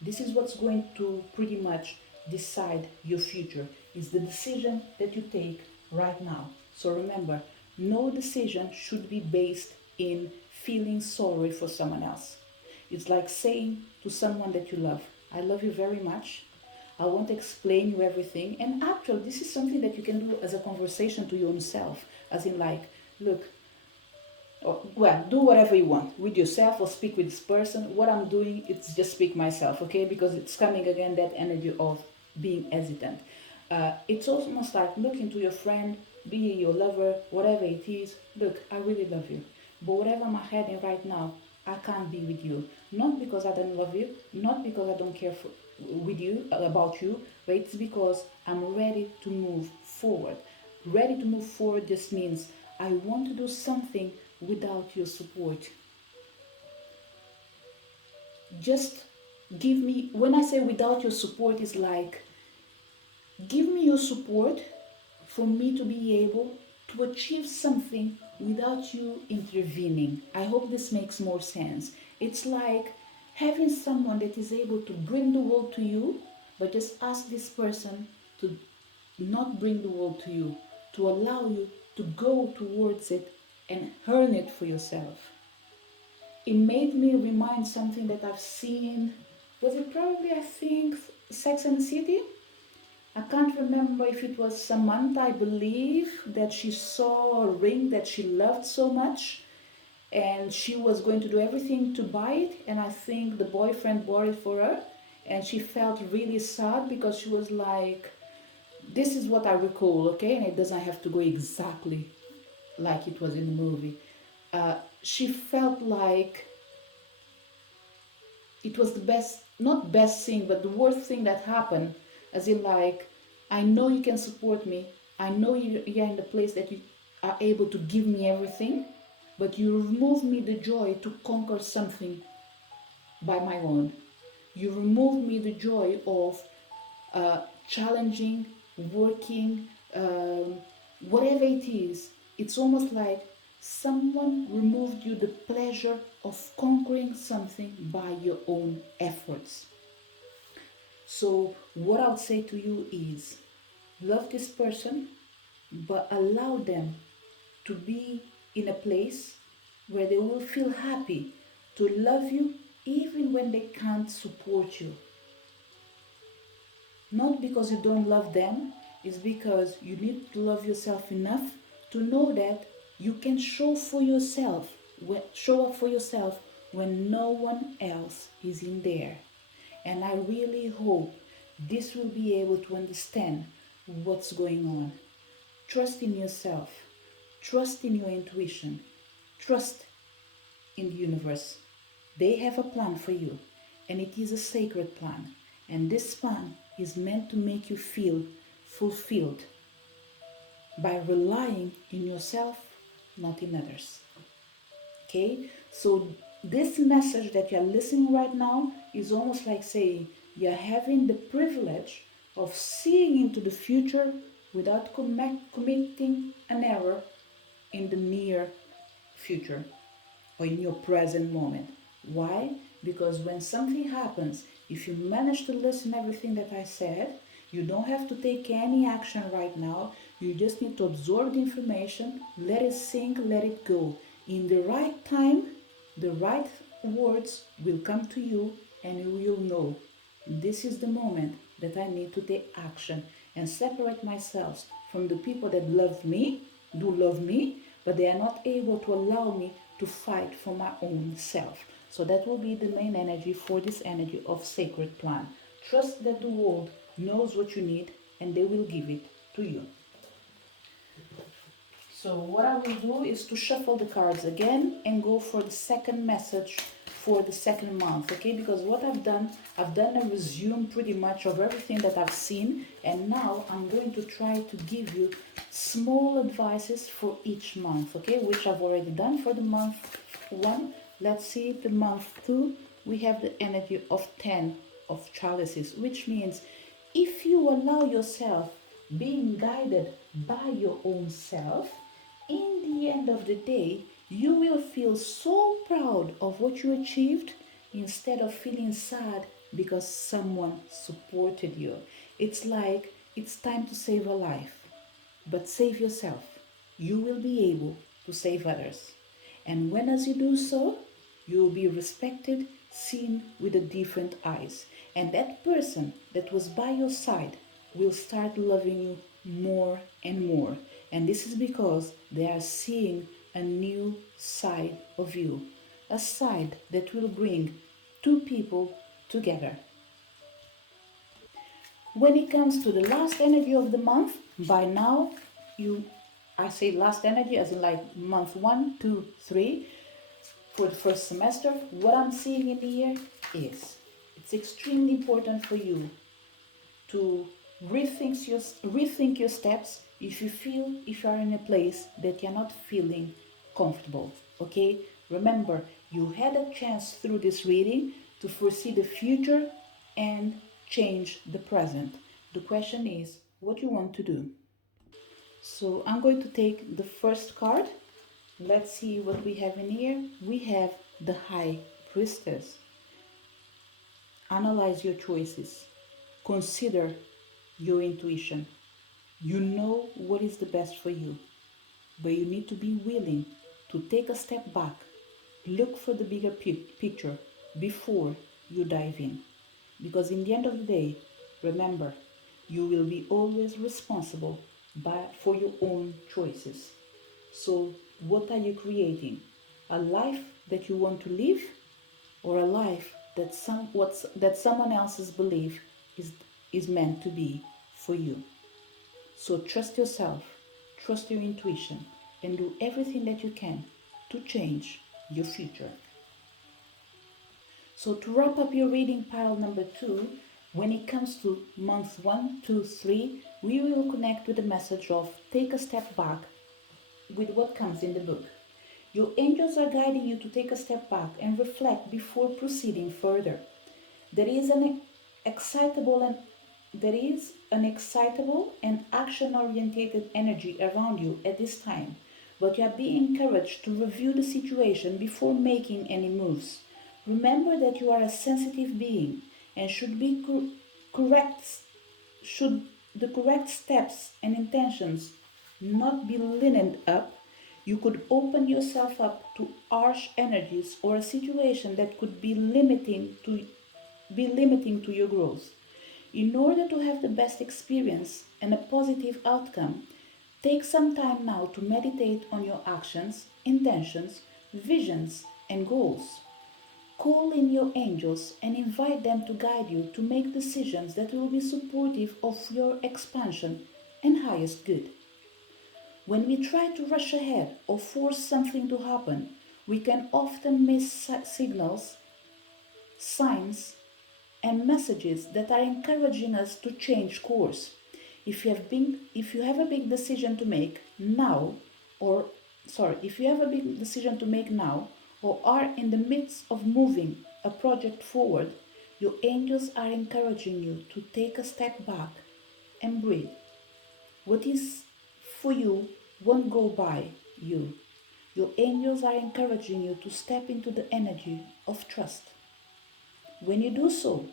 This is what's going to pretty much decide your future, is the decision that you take right now. So remember, no decision should be based in feeling sorry for someone else. It's like saying to someone that you love, I love you very much. I won't explain you everything. And actually, this is something that you can do as a conversation to your own self. As in like, look, well, do whatever you want with yourself or speak with this person. What I'm doing is just speak myself, okay? Because it's coming again, that energy of being hesitant. It's almost like looking to your friend, be your lover, whatever it is. Look, I really love you. But whatever I'm having right now, I can't be with you. Not because I don't love you, not because I don't care with you, about you, but it's because I'm ready to move forward. Ready to move forward just means I want to do something without your support. Just give me, when I say without your support, is like, give me your support for me to be able to achieve something without you intervening. I hope this makes more sense. It's like having someone that is able to bring the world to you, but just ask this person to not bring the world to you, to allow you to go towards it and earn it for yourself. It made me remind something that I've seen, was it probably, I think, Sex and the City. I can't remember if it was Samantha, I believe, that she saw a ring that she loved so much and she was going to do everything to buy it, and I think the boyfriend bought it for her, and she felt really sad because she was like, this is what I recall, okay, and it doesn't have to go exactly like it was in the movie. She felt like it was the best, not best thing, but the worst thing that happened, as in like, I know you can support me, I know you're in the place that you are able to give me everything, but you remove me the joy to conquer something by my own. You remove me the joy of challenging, working, whatever it is. It's almost like someone removed you the pleasure of conquering something by your own efforts. So, what I would say to you is love this person, but allow them to be in a place where they will feel happy to love you even when they can't support you. Not because you don't love them, it's because you need to love yourself enough to know that you can show up for yourself when no one else is in there. And I really hope this will be able to understand what's going on. Trust in yourself, trust in your intuition, trust in the universe. They have a plan for you, and it is a sacred plan. And this plan is meant to make you feel fulfilled by relying in yourself, not in others. Okay? So, this message that you're listening right now is almost like saying you're having the privilege of seeing into the future without committing an error in the near future or in your present moment. Why? Because when something happens, if you manage to listen everything that I said, you don't have to take any action right now. You just need to absorb the information, let it sink, let it go. In the right time, the right words will come to you and you will know this is the moment that I need to take action and separate myself from the people that do love me, but they are not able to allow me to fight for my own self. So that will be the main energy for this energy of sacred plan. Trust that the world knows what you need and they will give it to you. So what I will do is to shuffle the cards again and go for the second message for the second month, okay? Because what I've done a resume pretty much of everything that I've seen, and now I'm going to try to give you small advices for each month, okay? Which I've already done for the month 1. Let's see, the month 2, we have the energy of 10 of chalices, which means if you allow yourself being guided by your own self, in the end of the day, you will feel so proud of what you achieved instead of feeling sad because someone supported you. It's like it's time to save a life, but save yourself. You will be able to save others. And when as you do so, you will be respected, seen with a different eyes. And that person that was by your side will start loving you more and more. And this is because they are seeing a new side of you, a side that will bring two people together. When it comes to the last energy of the month, by now, I say last energy as in like month 1, 2, 3 for the first semester. What I'm seeing in here is it's extremely important for you to rethink your steps if you are in a place that you're not feeling comfortable. Okay, remember, you had a chance through this reading to foresee the future and change the present. The question is what you want to do. So I'm going to take the first card. Let's see what we have in here. We have the High Priestess. Analyze your choices. Consider your intuition. You know what is the best for you, but you need to be willing to take a step back, look for the bigger picture before you dive in. Because in the end of the day, Remember, you will be always responsible for your own choices. So, what are you creating? A life that you want to live, or a life that someone else's belief is meant to be for you? So trust yourself, trust your intuition, and do everything that you can to change your future. So to wrap up your reading pile number 2, when it comes to month 1, 2, 3, we will connect with the message of take a step back with what comes in the book. Your angels are guiding you to take a step back and reflect before proceeding further. There is an excitable and action-oriented energy around you at this time, but you are being encouraged to review the situation before making any moves. Remember that you are a sensitive being and correct should the correct steps and intentions not be lined up, you could open yourself up to harsh energies or a situation that could be limiting to your growth. In order to have the best experience and a positive outcome, take some time now to meditate on your actions, intentions, visions, and goals. Call in your angels and invite them to guide you to make decisions that will be supportive of your expansion and highest good. When we try to rush ahead or force something to happen, we can often miss signals, signs, and messages that are encouraging us to change course. If you have a big decision to make now, if you have a big decision to make now, or are in the midst of moving a project forward, your angels are encouraging you to take a step back and breathe. What is for you won't go by you. Your angels are encouraging you to step into the energy of trust. When you do so,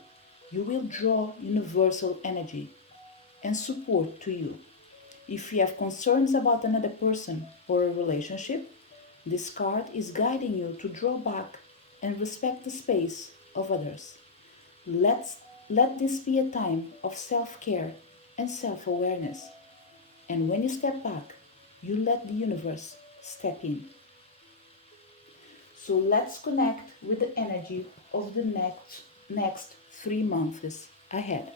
you will draw universal energy and support to you. If you have concerns about another person or a relationship, this card is guiding you to draw back and respect the space of others. Let this be a time of self-care and self-awareness. And when you step back, you let the universe step in. So let's connect with the energy of the next 3 months ahead.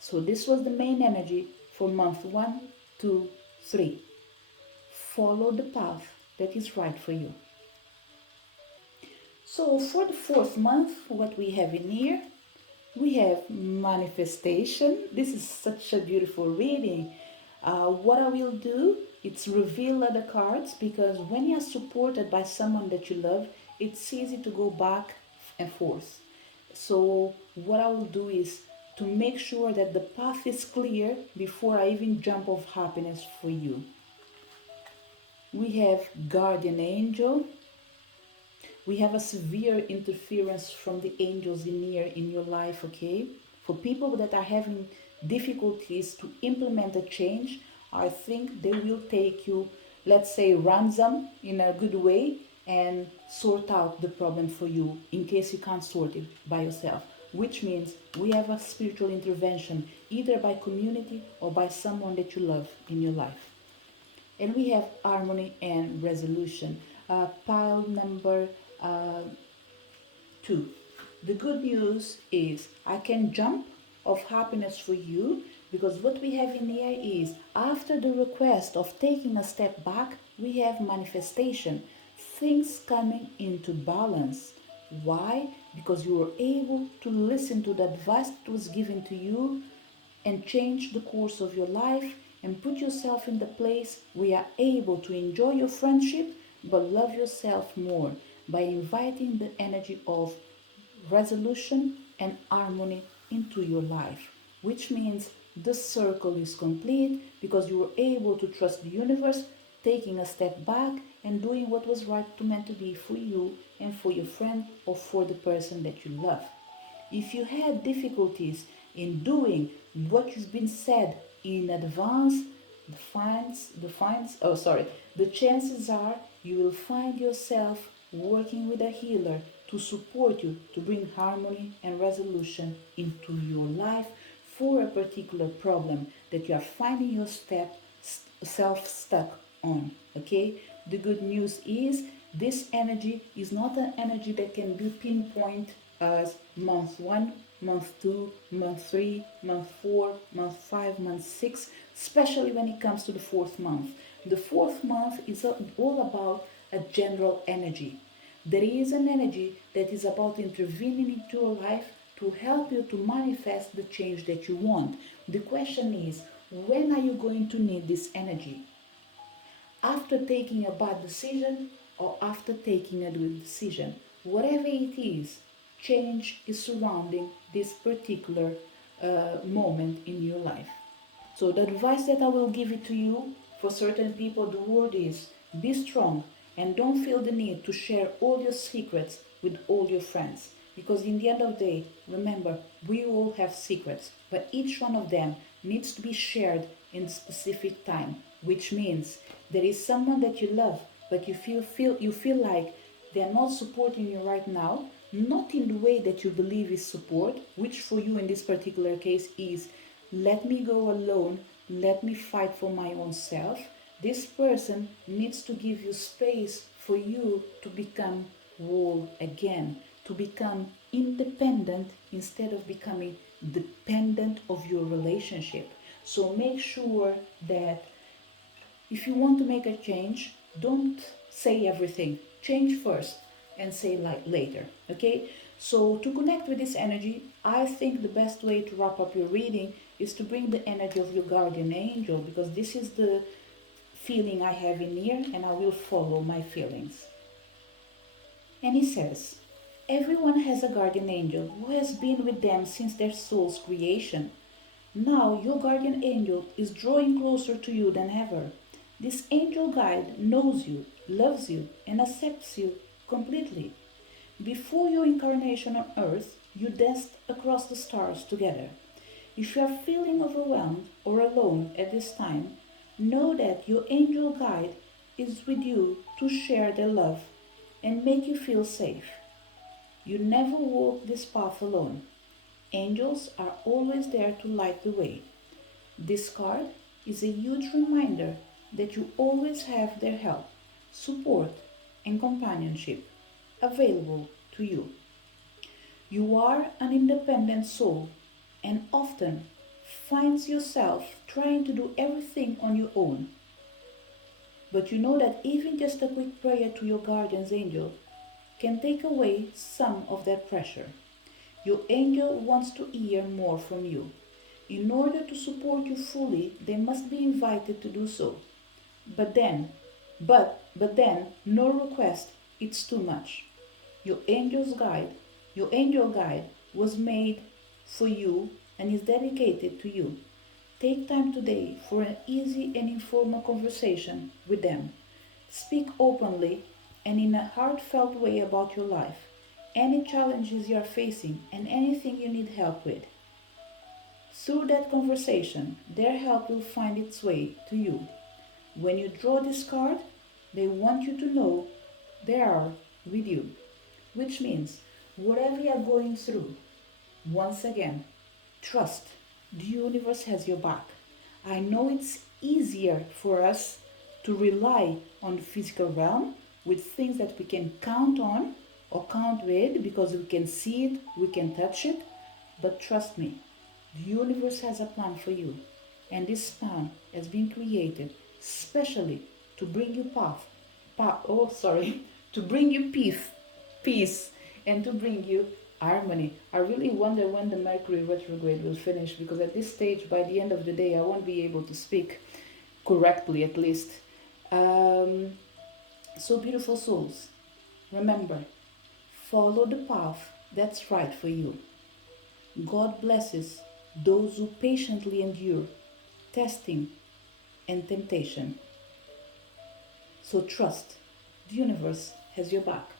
So this was the main energy for month 1, 2, 3. Follow the path that is right for you. So for the 4th month, what we have in here, we have manifestation. This is such a beautiful reading. What I will do, it's reveal other cards, because when you're supported by someone that you love, it's easy to go back and forth. So what I will do is to make sure that the path is clear before I even jump off happiness for you. We have guardian angel. We have a severe interference from the angels in your life, okay? For people that are having difficulties to implement a change, I think they will take you, let's say, ransom in a good way and sort out the problem for you in case you can't sort it by yourself. Which means we have a spiritual intervention either by community or by someone that you love in your life. And we have harmony and resolution. Pile number 2. The good news is I can jump of happiness for you, because what we have in here is after the request of taking a step back, we have manifestation, things coming into balance. Why? Because you were able to listen to the advice that was given to you and change the course of your life and put yourself in the place where you are able to enjoy your friendship but love yourself more by inviting the energy of resolution and harmony into your life, which means the circle is complete because you were able to trust the universe, taking a step back and doing what was right to meant to be for you and for your friend or for the person that you love. If you had difficulties in doing what has been said in advance, the chances are you will find yourself working with a healer to support you to bring harmony and resolution into your life for a particular problem that you are finding yourself stuck on. Okay, the good news is this energy is not an energy that can be pinpointed as month 1, month 2, month 3, month 4, month 5, month 6, especially when it comes to the fourth month. The fourth month is all about a general energy. There is an energy that is about intervening into your life to help you to manifest the change that you want. The question is, when are you going to need this energy? After taking a bad decision or after taking a good decision? Whatever it is, change is surrounding this particular moment in your life. So the advice that I will give it to you, for certain people, the word is be strong and don't feel the need to share all your secrets with all your friends. Because in the end of the day, remember, we all have secrets, but each one of them needs to be shared in a specific time, which means there is someone that you love, but you feel like they are not supporting you right now, not in the way that you believe is support, which for you in this particular case is let me go alone, let me fight for my own self. This person needs to give you space for you to become whole again, to become independent instead of becoming dependent of your relationship. So make sure that if you want to make a change, don't say everything. Change first and say like later. Okay? So to connect with this energy, I think the best way to wrap up your reading is to bring the energy of your guardian angel, because this is the feeling I have in here and I will follow my feelings. And he says, everyone has a guardian angel who has been with them since their soul's creation. Now your guardian angel is drawing closer to you than ever. This angel guide knows you, loves you, and accepts you completely. Before your incarnation on earth, you danced across the stars together. If you are feeling overwhelmed or alone at this time, know that your angel guide is with you to share their love and make you feel safe. You never walk this path alone. Angels are always there to light the way. This card is a huge reminder that you always have their help, support, and companionship available to you. You are an independent soul and often finds yourself trying to do everything on your own. But you know that even just a quick prayer to your guardian's angel can take away some of that pressure. Your angel wants to hear more from you. In order to support you fully, they must be invited to do so. But then, no request, it's too much. Your angel guide was made for you and is dedicated to you. Take time today for an easy and informal conversation with them. Speak openly and in a heartfelt way about your life, any challenges you are facing, and anything you need help with. Through that conversation, their help will find its way to you. When you draw this card, they want you to know they are with you, which means whatever you are going through, once again, trust. The universe has your back. I know it's easier for us to rely on the physical realm with things that we can count on or count with because we can see it, we can touch it. But trust me, the universe has a plan for you. And this plan has been created especially to bring you to bring you peace, and to bring you harmony. I really wonder when the Mercury retrograde will finish, because at this stage, by the end of the day, I won't be able to speak correctly, at least. So beautiful souls, remember, follow the path that's right for you. God blesses those who patiently endure testing and temptation. So trust, the universe has your back.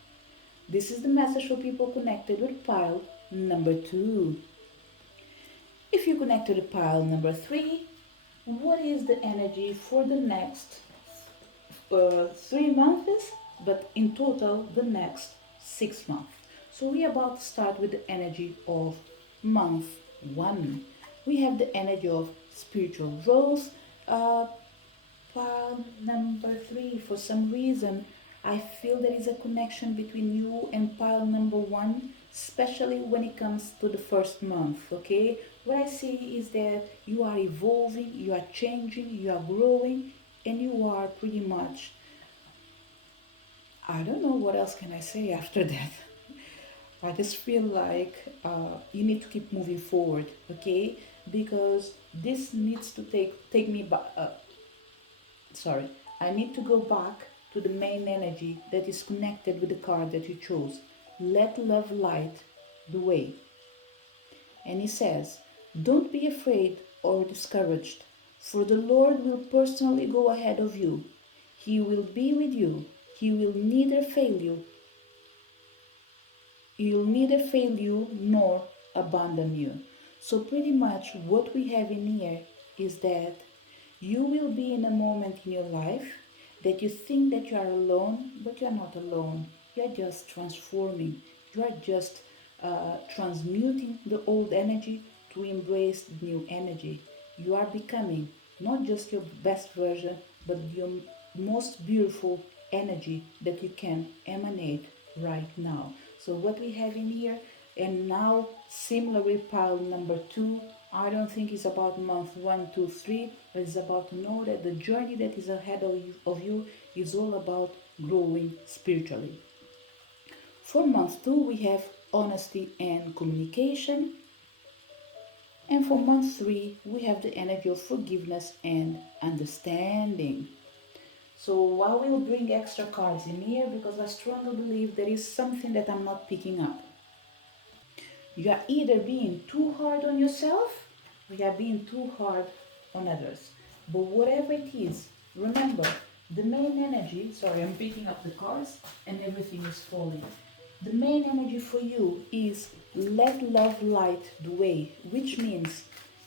This is the message for people connected with pile number 2. If you connected to pile number 3, what is the energy for the next 3 months, but in total the next 6 months? So we're about to start with the energy of month 1. We have the energy of spiritual growth. Uh, Pile number three, for some reason, I feel there is a connection between you and pile number one, especially when it comes to the first month. Okay, what I see is that you are evolving, you are changing, you are growing, and you are pretty much, I don't know what else can I say after that. I just feel like you need to keep moving forward, okay? Because this needs to take me back. Sorry, I need to go back to the main energy that is connected with the card that you chose. Let love light the way. And he says, don't be afraid or discouraged, for the Lord will personally go ahead of you. He will be with you. He will neither fail you. He will neither fail you nor abandon you. So pretty much what we have in here is that you will be in a moment in your life that you think that you are alone, but you are not alone. You are just transforming. You are just transmuting the old energy to embrace the new energy. You are becoming not just your best version, but your most beautiful energy that you can emanate right now. So what we have in here, and now similar with pile number two, I don't think it's about month one, two, three, but it's about to know that the journey that is ahead of you is all about growing spiritually. For month two, we have honesty and communication. And for month three, we have the energy of forgiveness and understanding. So I will bring extra cards in here because I strongly believe there is something that I'm not picking up. You are either being too hard on yourself or you are being too hard on others. But whatever it is, remember the main energy. Sorry, I'm picking up the cards and everything is falling. The main energy for you is let love light the way, which means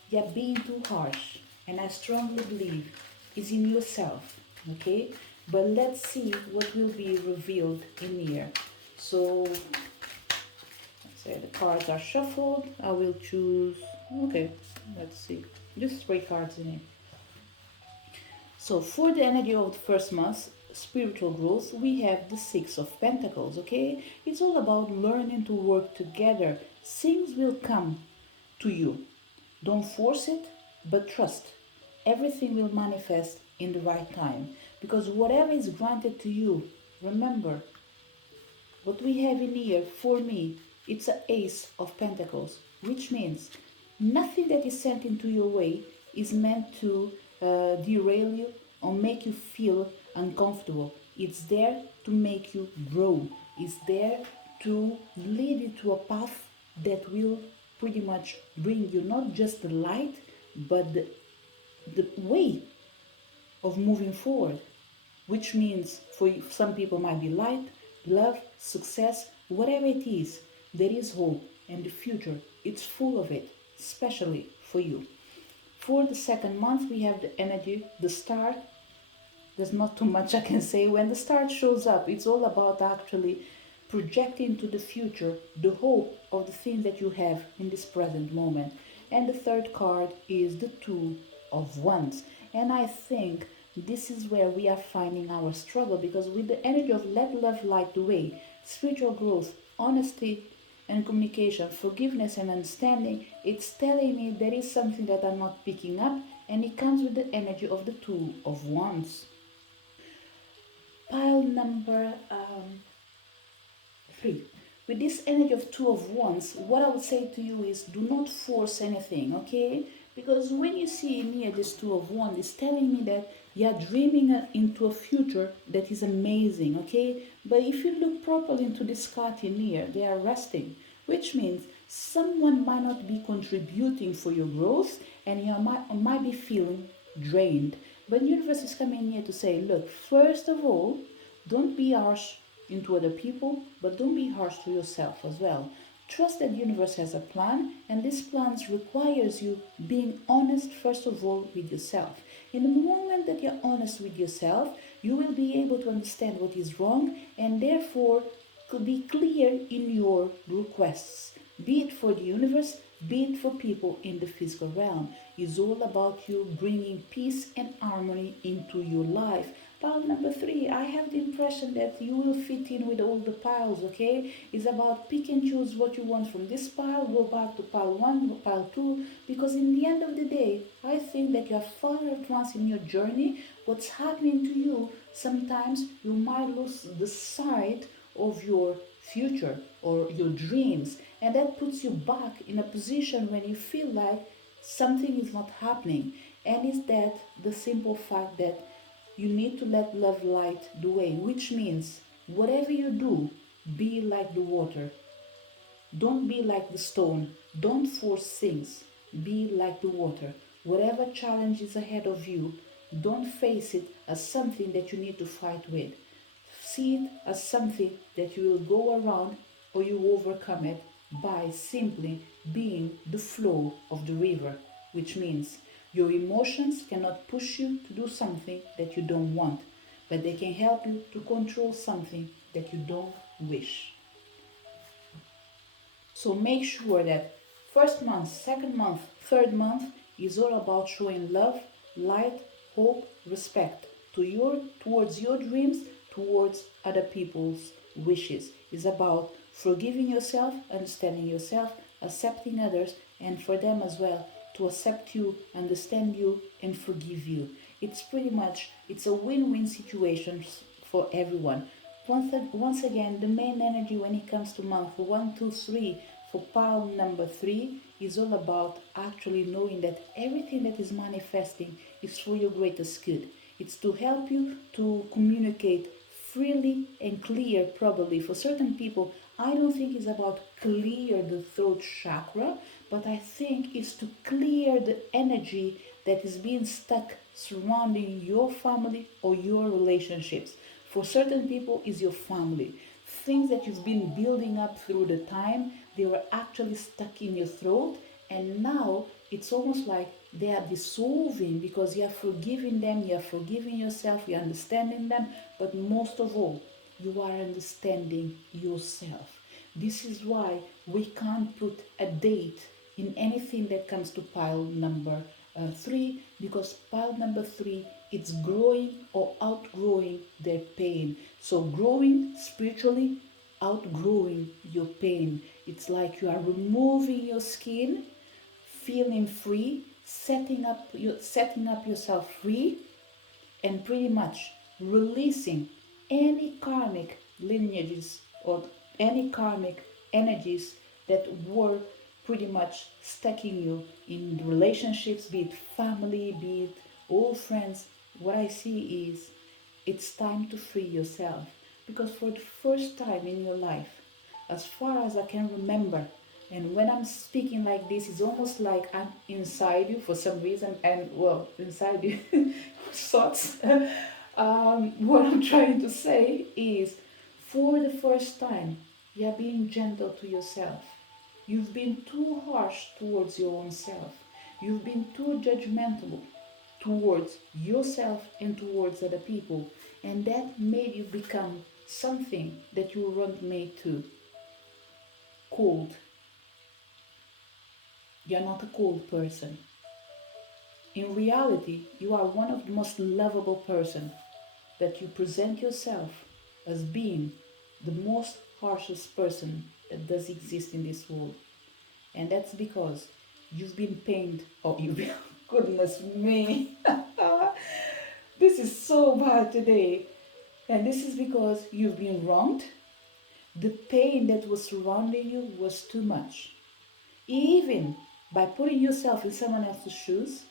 you're being too harsh. And I strongly believe is in yourself. Okay? But let's see what will be revealed in here. So say the cards are shuffled. I will choose, okay, let's see, just three cards in it. So for the energy of the first month, spiritual growth, we have the Six of Pentacles, okay? It's all about learning to work together. Things will come to you. Don't force it, but trust. Everything will manifest in the right time. Because whatever is granted to you, remember, what we have in here, for me, it's an Ace of Pentacles, which means nothing that is sent into your way is meant to derail you or make you feel uncomfortable. It's there to make you grow. It's there to lead you to a path that will pretty much bring you not just the light, but the way of moving forward, which means for some people might be light, love, success, whatever it is, there is hope and the future, it's full of it, especially for you. For the second month, we have the energy, the star. There's not too much I can say. When the star shows up, it's all about actually projecting to the future the hope of the things that you have in this present moment. And the third card is the Two of Wands. And I think this is where we are finding our struggle, because with the energy of let love light the way, spiritual growth, honesty and communication, forgiveness and understanding, it's telling me there is something that I'm not picking up, and it comes with the energy of the Two of Wands. Pile number three. With this energy of Two of Wands, what I would say to you is do not force anything, okay? Because when you see me at this Two of Wands, it's telling me that you're dreaming into a future that is amazing, okay? But if you look properly into this card in here, they are resting, which means someone might not be contributing for your growth and you might be feeling drained. But universe is coming here to say, look, first of all, don't be harsh into other people, but don't be harsh to yourself as well. Trust that the universe has a plan, and this plan requires you being honest first of all with yourself. In the moment that you're honest with yourself, you will be able to understand what is wrong and therefore could be clear in your requests, be it for the universe, be it for people in the physical realm. It's all about you bringing peace and harmony into your life. Pile number three, I have the impression that you will fit in with all the piles, okay? It's about pick and choose what you want from this pile, go back to pile one, pile two, because in the end of the day, I think that you are far advanced in your journey. What's happening to you, sometimes you might lose the sight of your future or your dreams, and that puts you back in a position when you feel like something is not happening. And is that the simple fact that you need to let love light the way, which means whatever you do, be like the water. Don't be like the stone. Don't force things. Be like the water. Whatever challenge is ahead of you, don't face it as something that you need to fight with. See it as something that you will go around or you overcome it by simply being the flow of the river, which means your emotions cannot push you to do something that you don't want, but they can help you to control something that you don't wish. So make sure that first month, second month, third month is all about showing love, light, hope, respect to towards your dreams, towards other people's wishes. It's about forgiving yourself, understanding yourself, accepting others, and for them as well to accept you, understand you, and forgive you. It's a win-win situation for everyone. Once again, the main energy when it comes to month one, two, three for pile number three is all about actually knowing that everything that is manifesting is for your greatest good. It's to help you to communicate freely and clear, probably. For certain people, I don't think it's about clear the throat chakra, but I think it's to clear the energy that is being stuck surrounding your family or your relationships. For certain people, is your family. Things that you've been building up through the time, they were actually stuck in your throat, and now it's almost like they are dissolving because you are forgiving them, you are forgiving yourself, you are understanding them, but most of all, you are understanding yourself. This is why we can't put a date in anything that comes to pile number three, because pile number three, it's growing or outgrowing their pain. So growing spiritually, outgrowing your pain. It's like you are removing your skin, feeling free, setting up yourself free, and pretty much releasing any karmic lineages or any karmic energies that were pretty much stacking you in relationships, be it family, be it old friends. What I see is it's time to free yourself, because for the first time in your life, as far as I can remember, and when I'm speaking like this, it's almost like I'm inside you for some reason, and well, inside you, thoughts. What I'm trying to say is, for the first time, you're being gentle to yourself. You've been too harsh towards your own self. You've been too judgmental towards yourself and towards other people. And that made you become something that you weren't made to. Cold. You're not a cold person. In reality, you are one of the most lovable person, but you present yourself as being the most harshest person that does exist in this world. And that's because you've been pained, or you've been, goodness me, this is so bad today. And this is because you've been wronged. The pain that was surrounding you was too much. Even by putting yourself in someone else's shoes,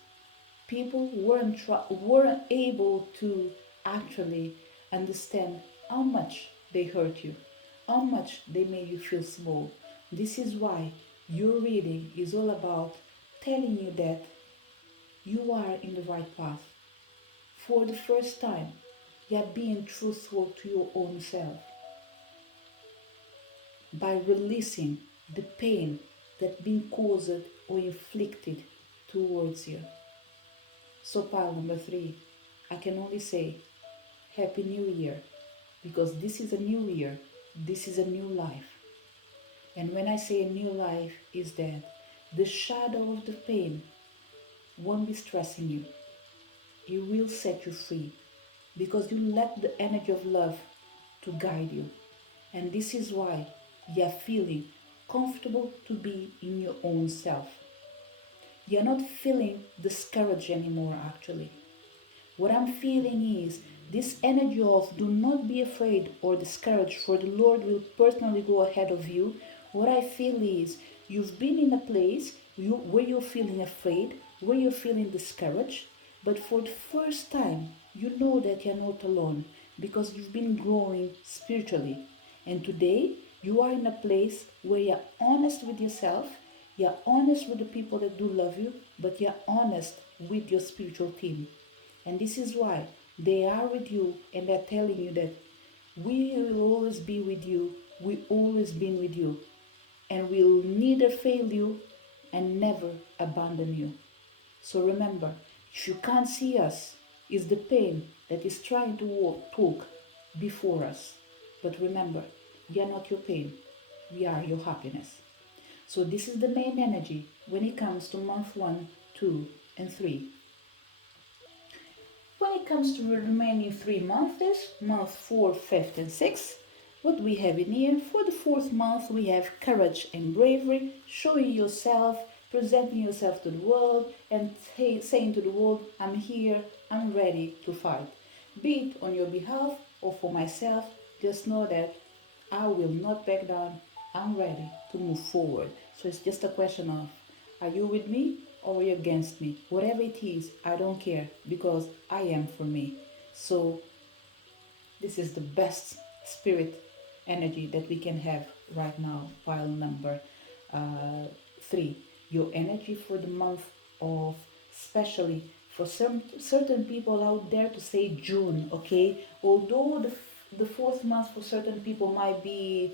people weren't able to actually understand how much they hurt you, how much they made you feel small. This is why your reading is all about telling you that you are in the right path. For the first time, you are being truthful to your own self by releasing the pain that been caused or inflicted towards you. So pile number three, I can only say Happy New Year, because this is a new year, this is a new life. And when I say a new life, is that the shadow of the pain won't be stressing you. It will set you free because you let the energy of love to guide you. And this is why you're feeling comfortable to be in your own self. You're not feeling discouraged anymore, actually. What I'm feeling is this energy of do not be afraid or discouraged, for the Lord will personally go ahead of you. What I feel is you've been in a place where you're feeling afraid, where you're feeling discouraged, but for the first time, you know that you're not alone because you've been growing spiritually. And today, you are in a place where you're honest with yourself, you're honest with the people that do love you, but you're honest with your spiritual team. And this is why they are with you and they're telling you that we will always be with you, we always been with you, and we'll neither fail you and never abandon you. So remember, if you can't see us, it's the pain that is trying to talk before us. But remember, we are not your pain, we are your happiness. So this is the main energy when it comes to month 1, 2, and 3. When it comes to the remaining 3 months, month 4, 5th, and 6th, what we have in here, for the 4th month, we have courage and bravery, showing yourself, presenting yourself to the world, and saying to the world, I'm here, I'm ready to fight. Be it on your behalf or for myself, just know that I will not back down. I'm ready to move forward. So it's just a question of, are you with me or are you against me? Whatever it is, I don't care because I am for me. So this is the best spirit energy that we can have right now. Pile number 3. Your energy for the month of, especially for some certain people out there, to say June, okay? Although the 4th month for certain people might be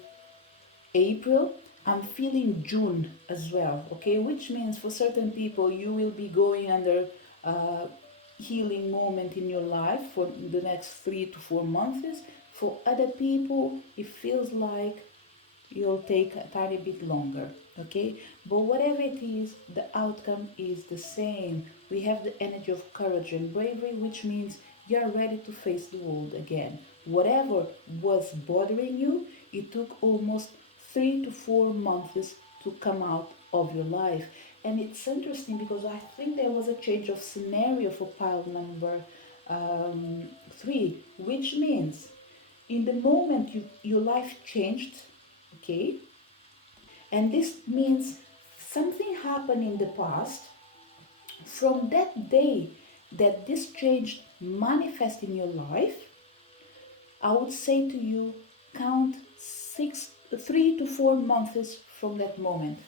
April, I'm feeling June as well, okay? Which means for certain people you will be going under a healing moment in your life for the next 3 to 4 months. For other people, it feels like you'll take a tiny bit longer, okay? But whatever it is, the outcome is the same. We have the energy of courage and bravery, which means you're ready to face the world again. Whatever was bothering you, it took almost 3 to 4 months to come out of your life. And it's interesting because I think there was a change of scenario for pile number 3, which means in the moment your life changed, okay, and this means something happened in the past. From that day that this change manifest in your life, I would say to you, count 3 to 4 months from that moment.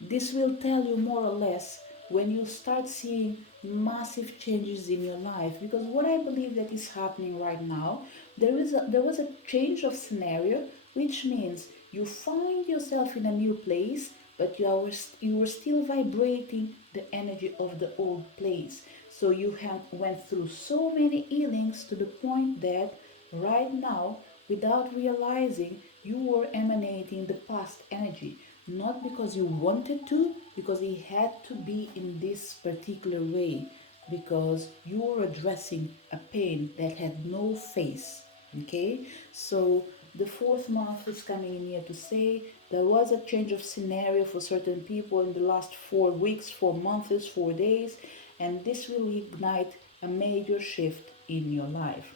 This will tell you more or less when you start seeing massive changes in your life. Because what I believe that is happening right now, there was a change of scenario, which means you find yourself in a new place, but you were still vibrating the energy of the old place. So you have went through so many healings to the point that right now, without realizing, you were emanating the past energy, not because you wanted to, because it had to be in this particular way, because you were addressing a pain that had no face. Okay, so the 4th month is coming in here to say there was a change of scenario for certain people in the last 4 weeks, 4 months, 4 days, and this will ignite a major shift in your life.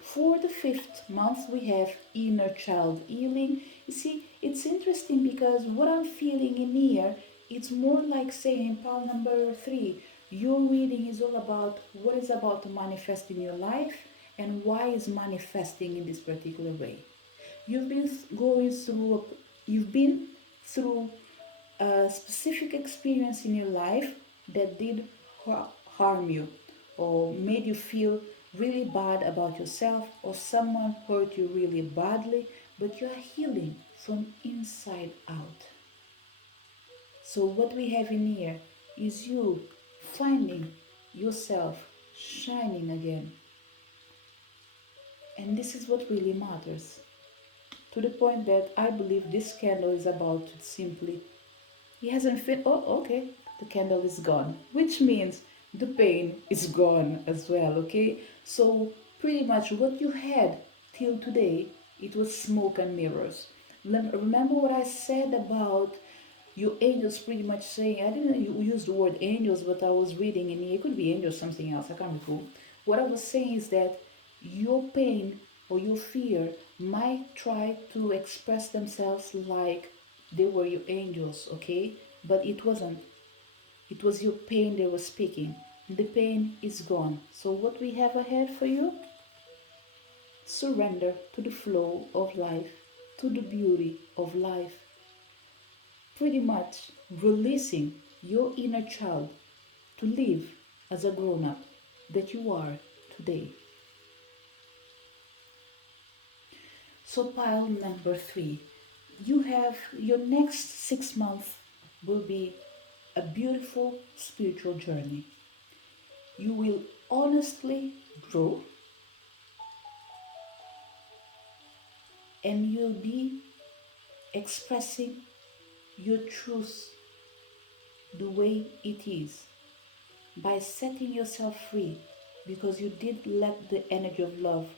For the 5th month, we have inner child healing. You see, it's interesting because what I'm feeling in here, it's more like saying pile number 3, your reading is all about what is about to manifest in your life and why is manifesting in this particular way. You've been going through, you've been through a specific experience in your life that did harm you or made you feel really bad about yourself, or someone hurt you really badly, but you are healing from inside out. So what we have in here is you finding yourself shining again. And this is what really matters. To the point that I believe this candle is about to simply He hasn't fit. Oh, okay. The candle is gone, which means the pain is gone as well. Okay. So pretty much what you had till today, it was smoke and mirrors. Remember what I said about your angels pretty much saying, I didn't use the word angels, but I was reading in here, it could be angels, something else, I can't recall. What I was saying is that your pain or your fear might try to express themselves like they were your angels, okay? But it wasn't. It was your pain they were speaking. The pain is gone. So, what we have ahead for you? Surrender to the flow of life, to the beauty of life. Pretty much releasing your inner child to live as a grown up that you are today. So, pile number 3, you have your next 6 months will be a beautiful spiritual journey. You will honestly grow and you'll be expressing your truth the way it is by setting yourself free because you did let the energy of love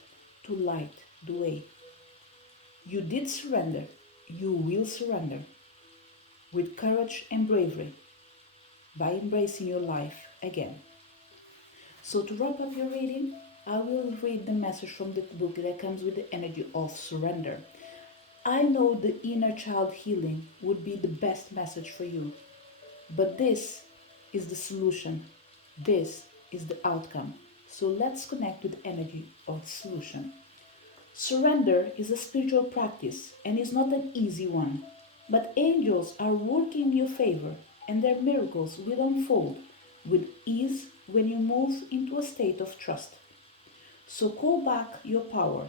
to light the way. You did surrender. You will surrender with courage and bravery by embracing your life again. So, to wrap up your reading, I will read the message from the book that comes with the energy of surrender. I know the inner child healing would be the best message for you, but this is the solution. This is the outcome. So, let's connect with the energy of the solution. Surrender is a spiritual practice and is not an easy one. But angels are working in your favor and their miracles will unfold with ease when you move into a state of trust. So call back your power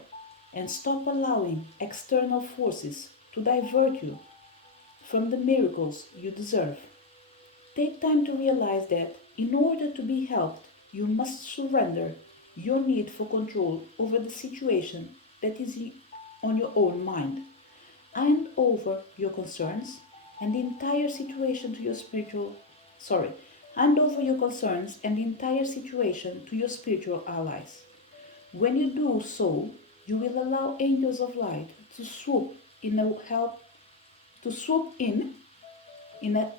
and stop allowing external forces to divert you from the miracles you deserve. Take time to realize that in order to be helped, you must surrender your need for control over the situation that is on your own mind. Hand over your concerns and the entire situation to your spiritual sorry hand over your concerns and the entire situation to your spiritual allies. When you do so, you will allow angels of light to in a help swoop in a,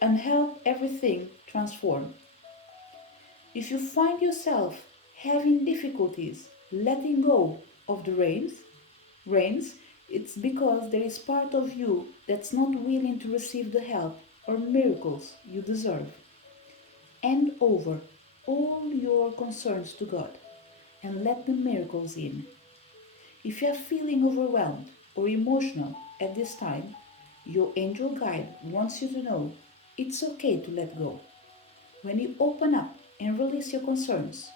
and help everything transform. If you find yourself having difficulties letting go of the reins, it's because there is part of you that's not willing to receive the help or miracles you deserve. Hand over all your concerns to God and let the miracles in. If you are feeling overwhelmed or emotional at this time, your angel guide wants you to know it's okay to let go. When you open up and release your concerns,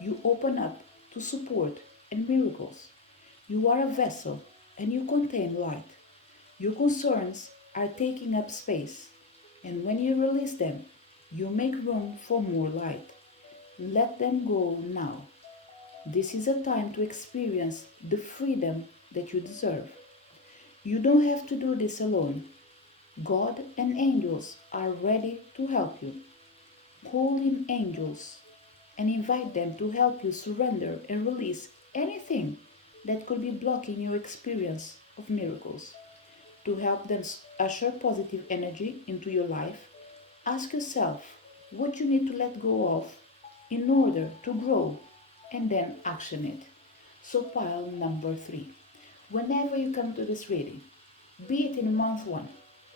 you open up to support and miracles. You are a vessel and you contain light. Your concerns are taking up space, and when you release them, you make room for more light. Let them go now. This is a time to experience the freedom that you deserve. You don't have to do this alone. God and angels are ready to help you. Call in angels and invite them to help you surrender and release anything that could be blocking your experience of miracles. To help them usher positive energy into your life, ask yourself what you need to let go of in order to grow and then action it. So, pile number 3. Whenever you come to this reading, be it in month 1,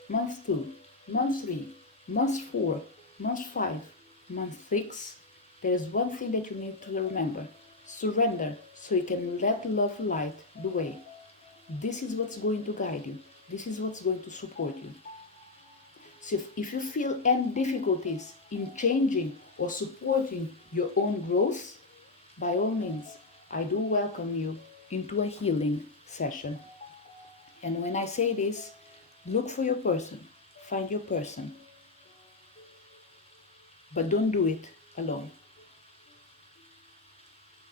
month 2, month 3, month 4, month 5, month 6, there is one thing that you need to remember: surrender so you can let love light the way. This is what's going to guide you. This is what's going to support you. So if you feel any difficulties in changing or supporting your own growth, by all means, I do welcome you into a healing session. And when I say this, look for your person, find your person, but don't do it alone.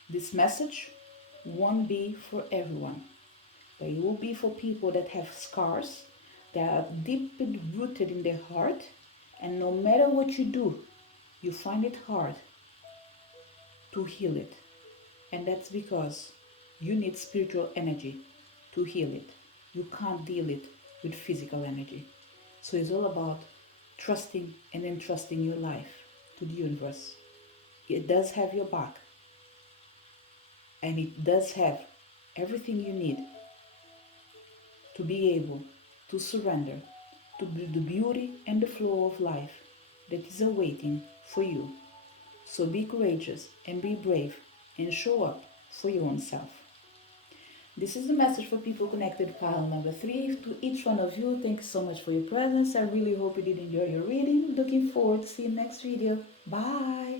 This message won't be for everyone, but it will be for people that have scars, They are deeply rooted in their heart, and no matter what you do, you find it hard to heal it. And that's because you need spiritual energy to heal it. You can't deal it with physical energy. So it's all about trusting and entrusting your life to the universe. It does have your back, and it does have everything you need to be able to surrender to the beauty and the flow of life that is awaiting for you. So be courageous and be brave and show up for your own self. This is the message for people connected, pile number 3. To each one of you, thank you so much for your presence. I really hope you did enjoy your reading. Looking forward to see you next video. Bye.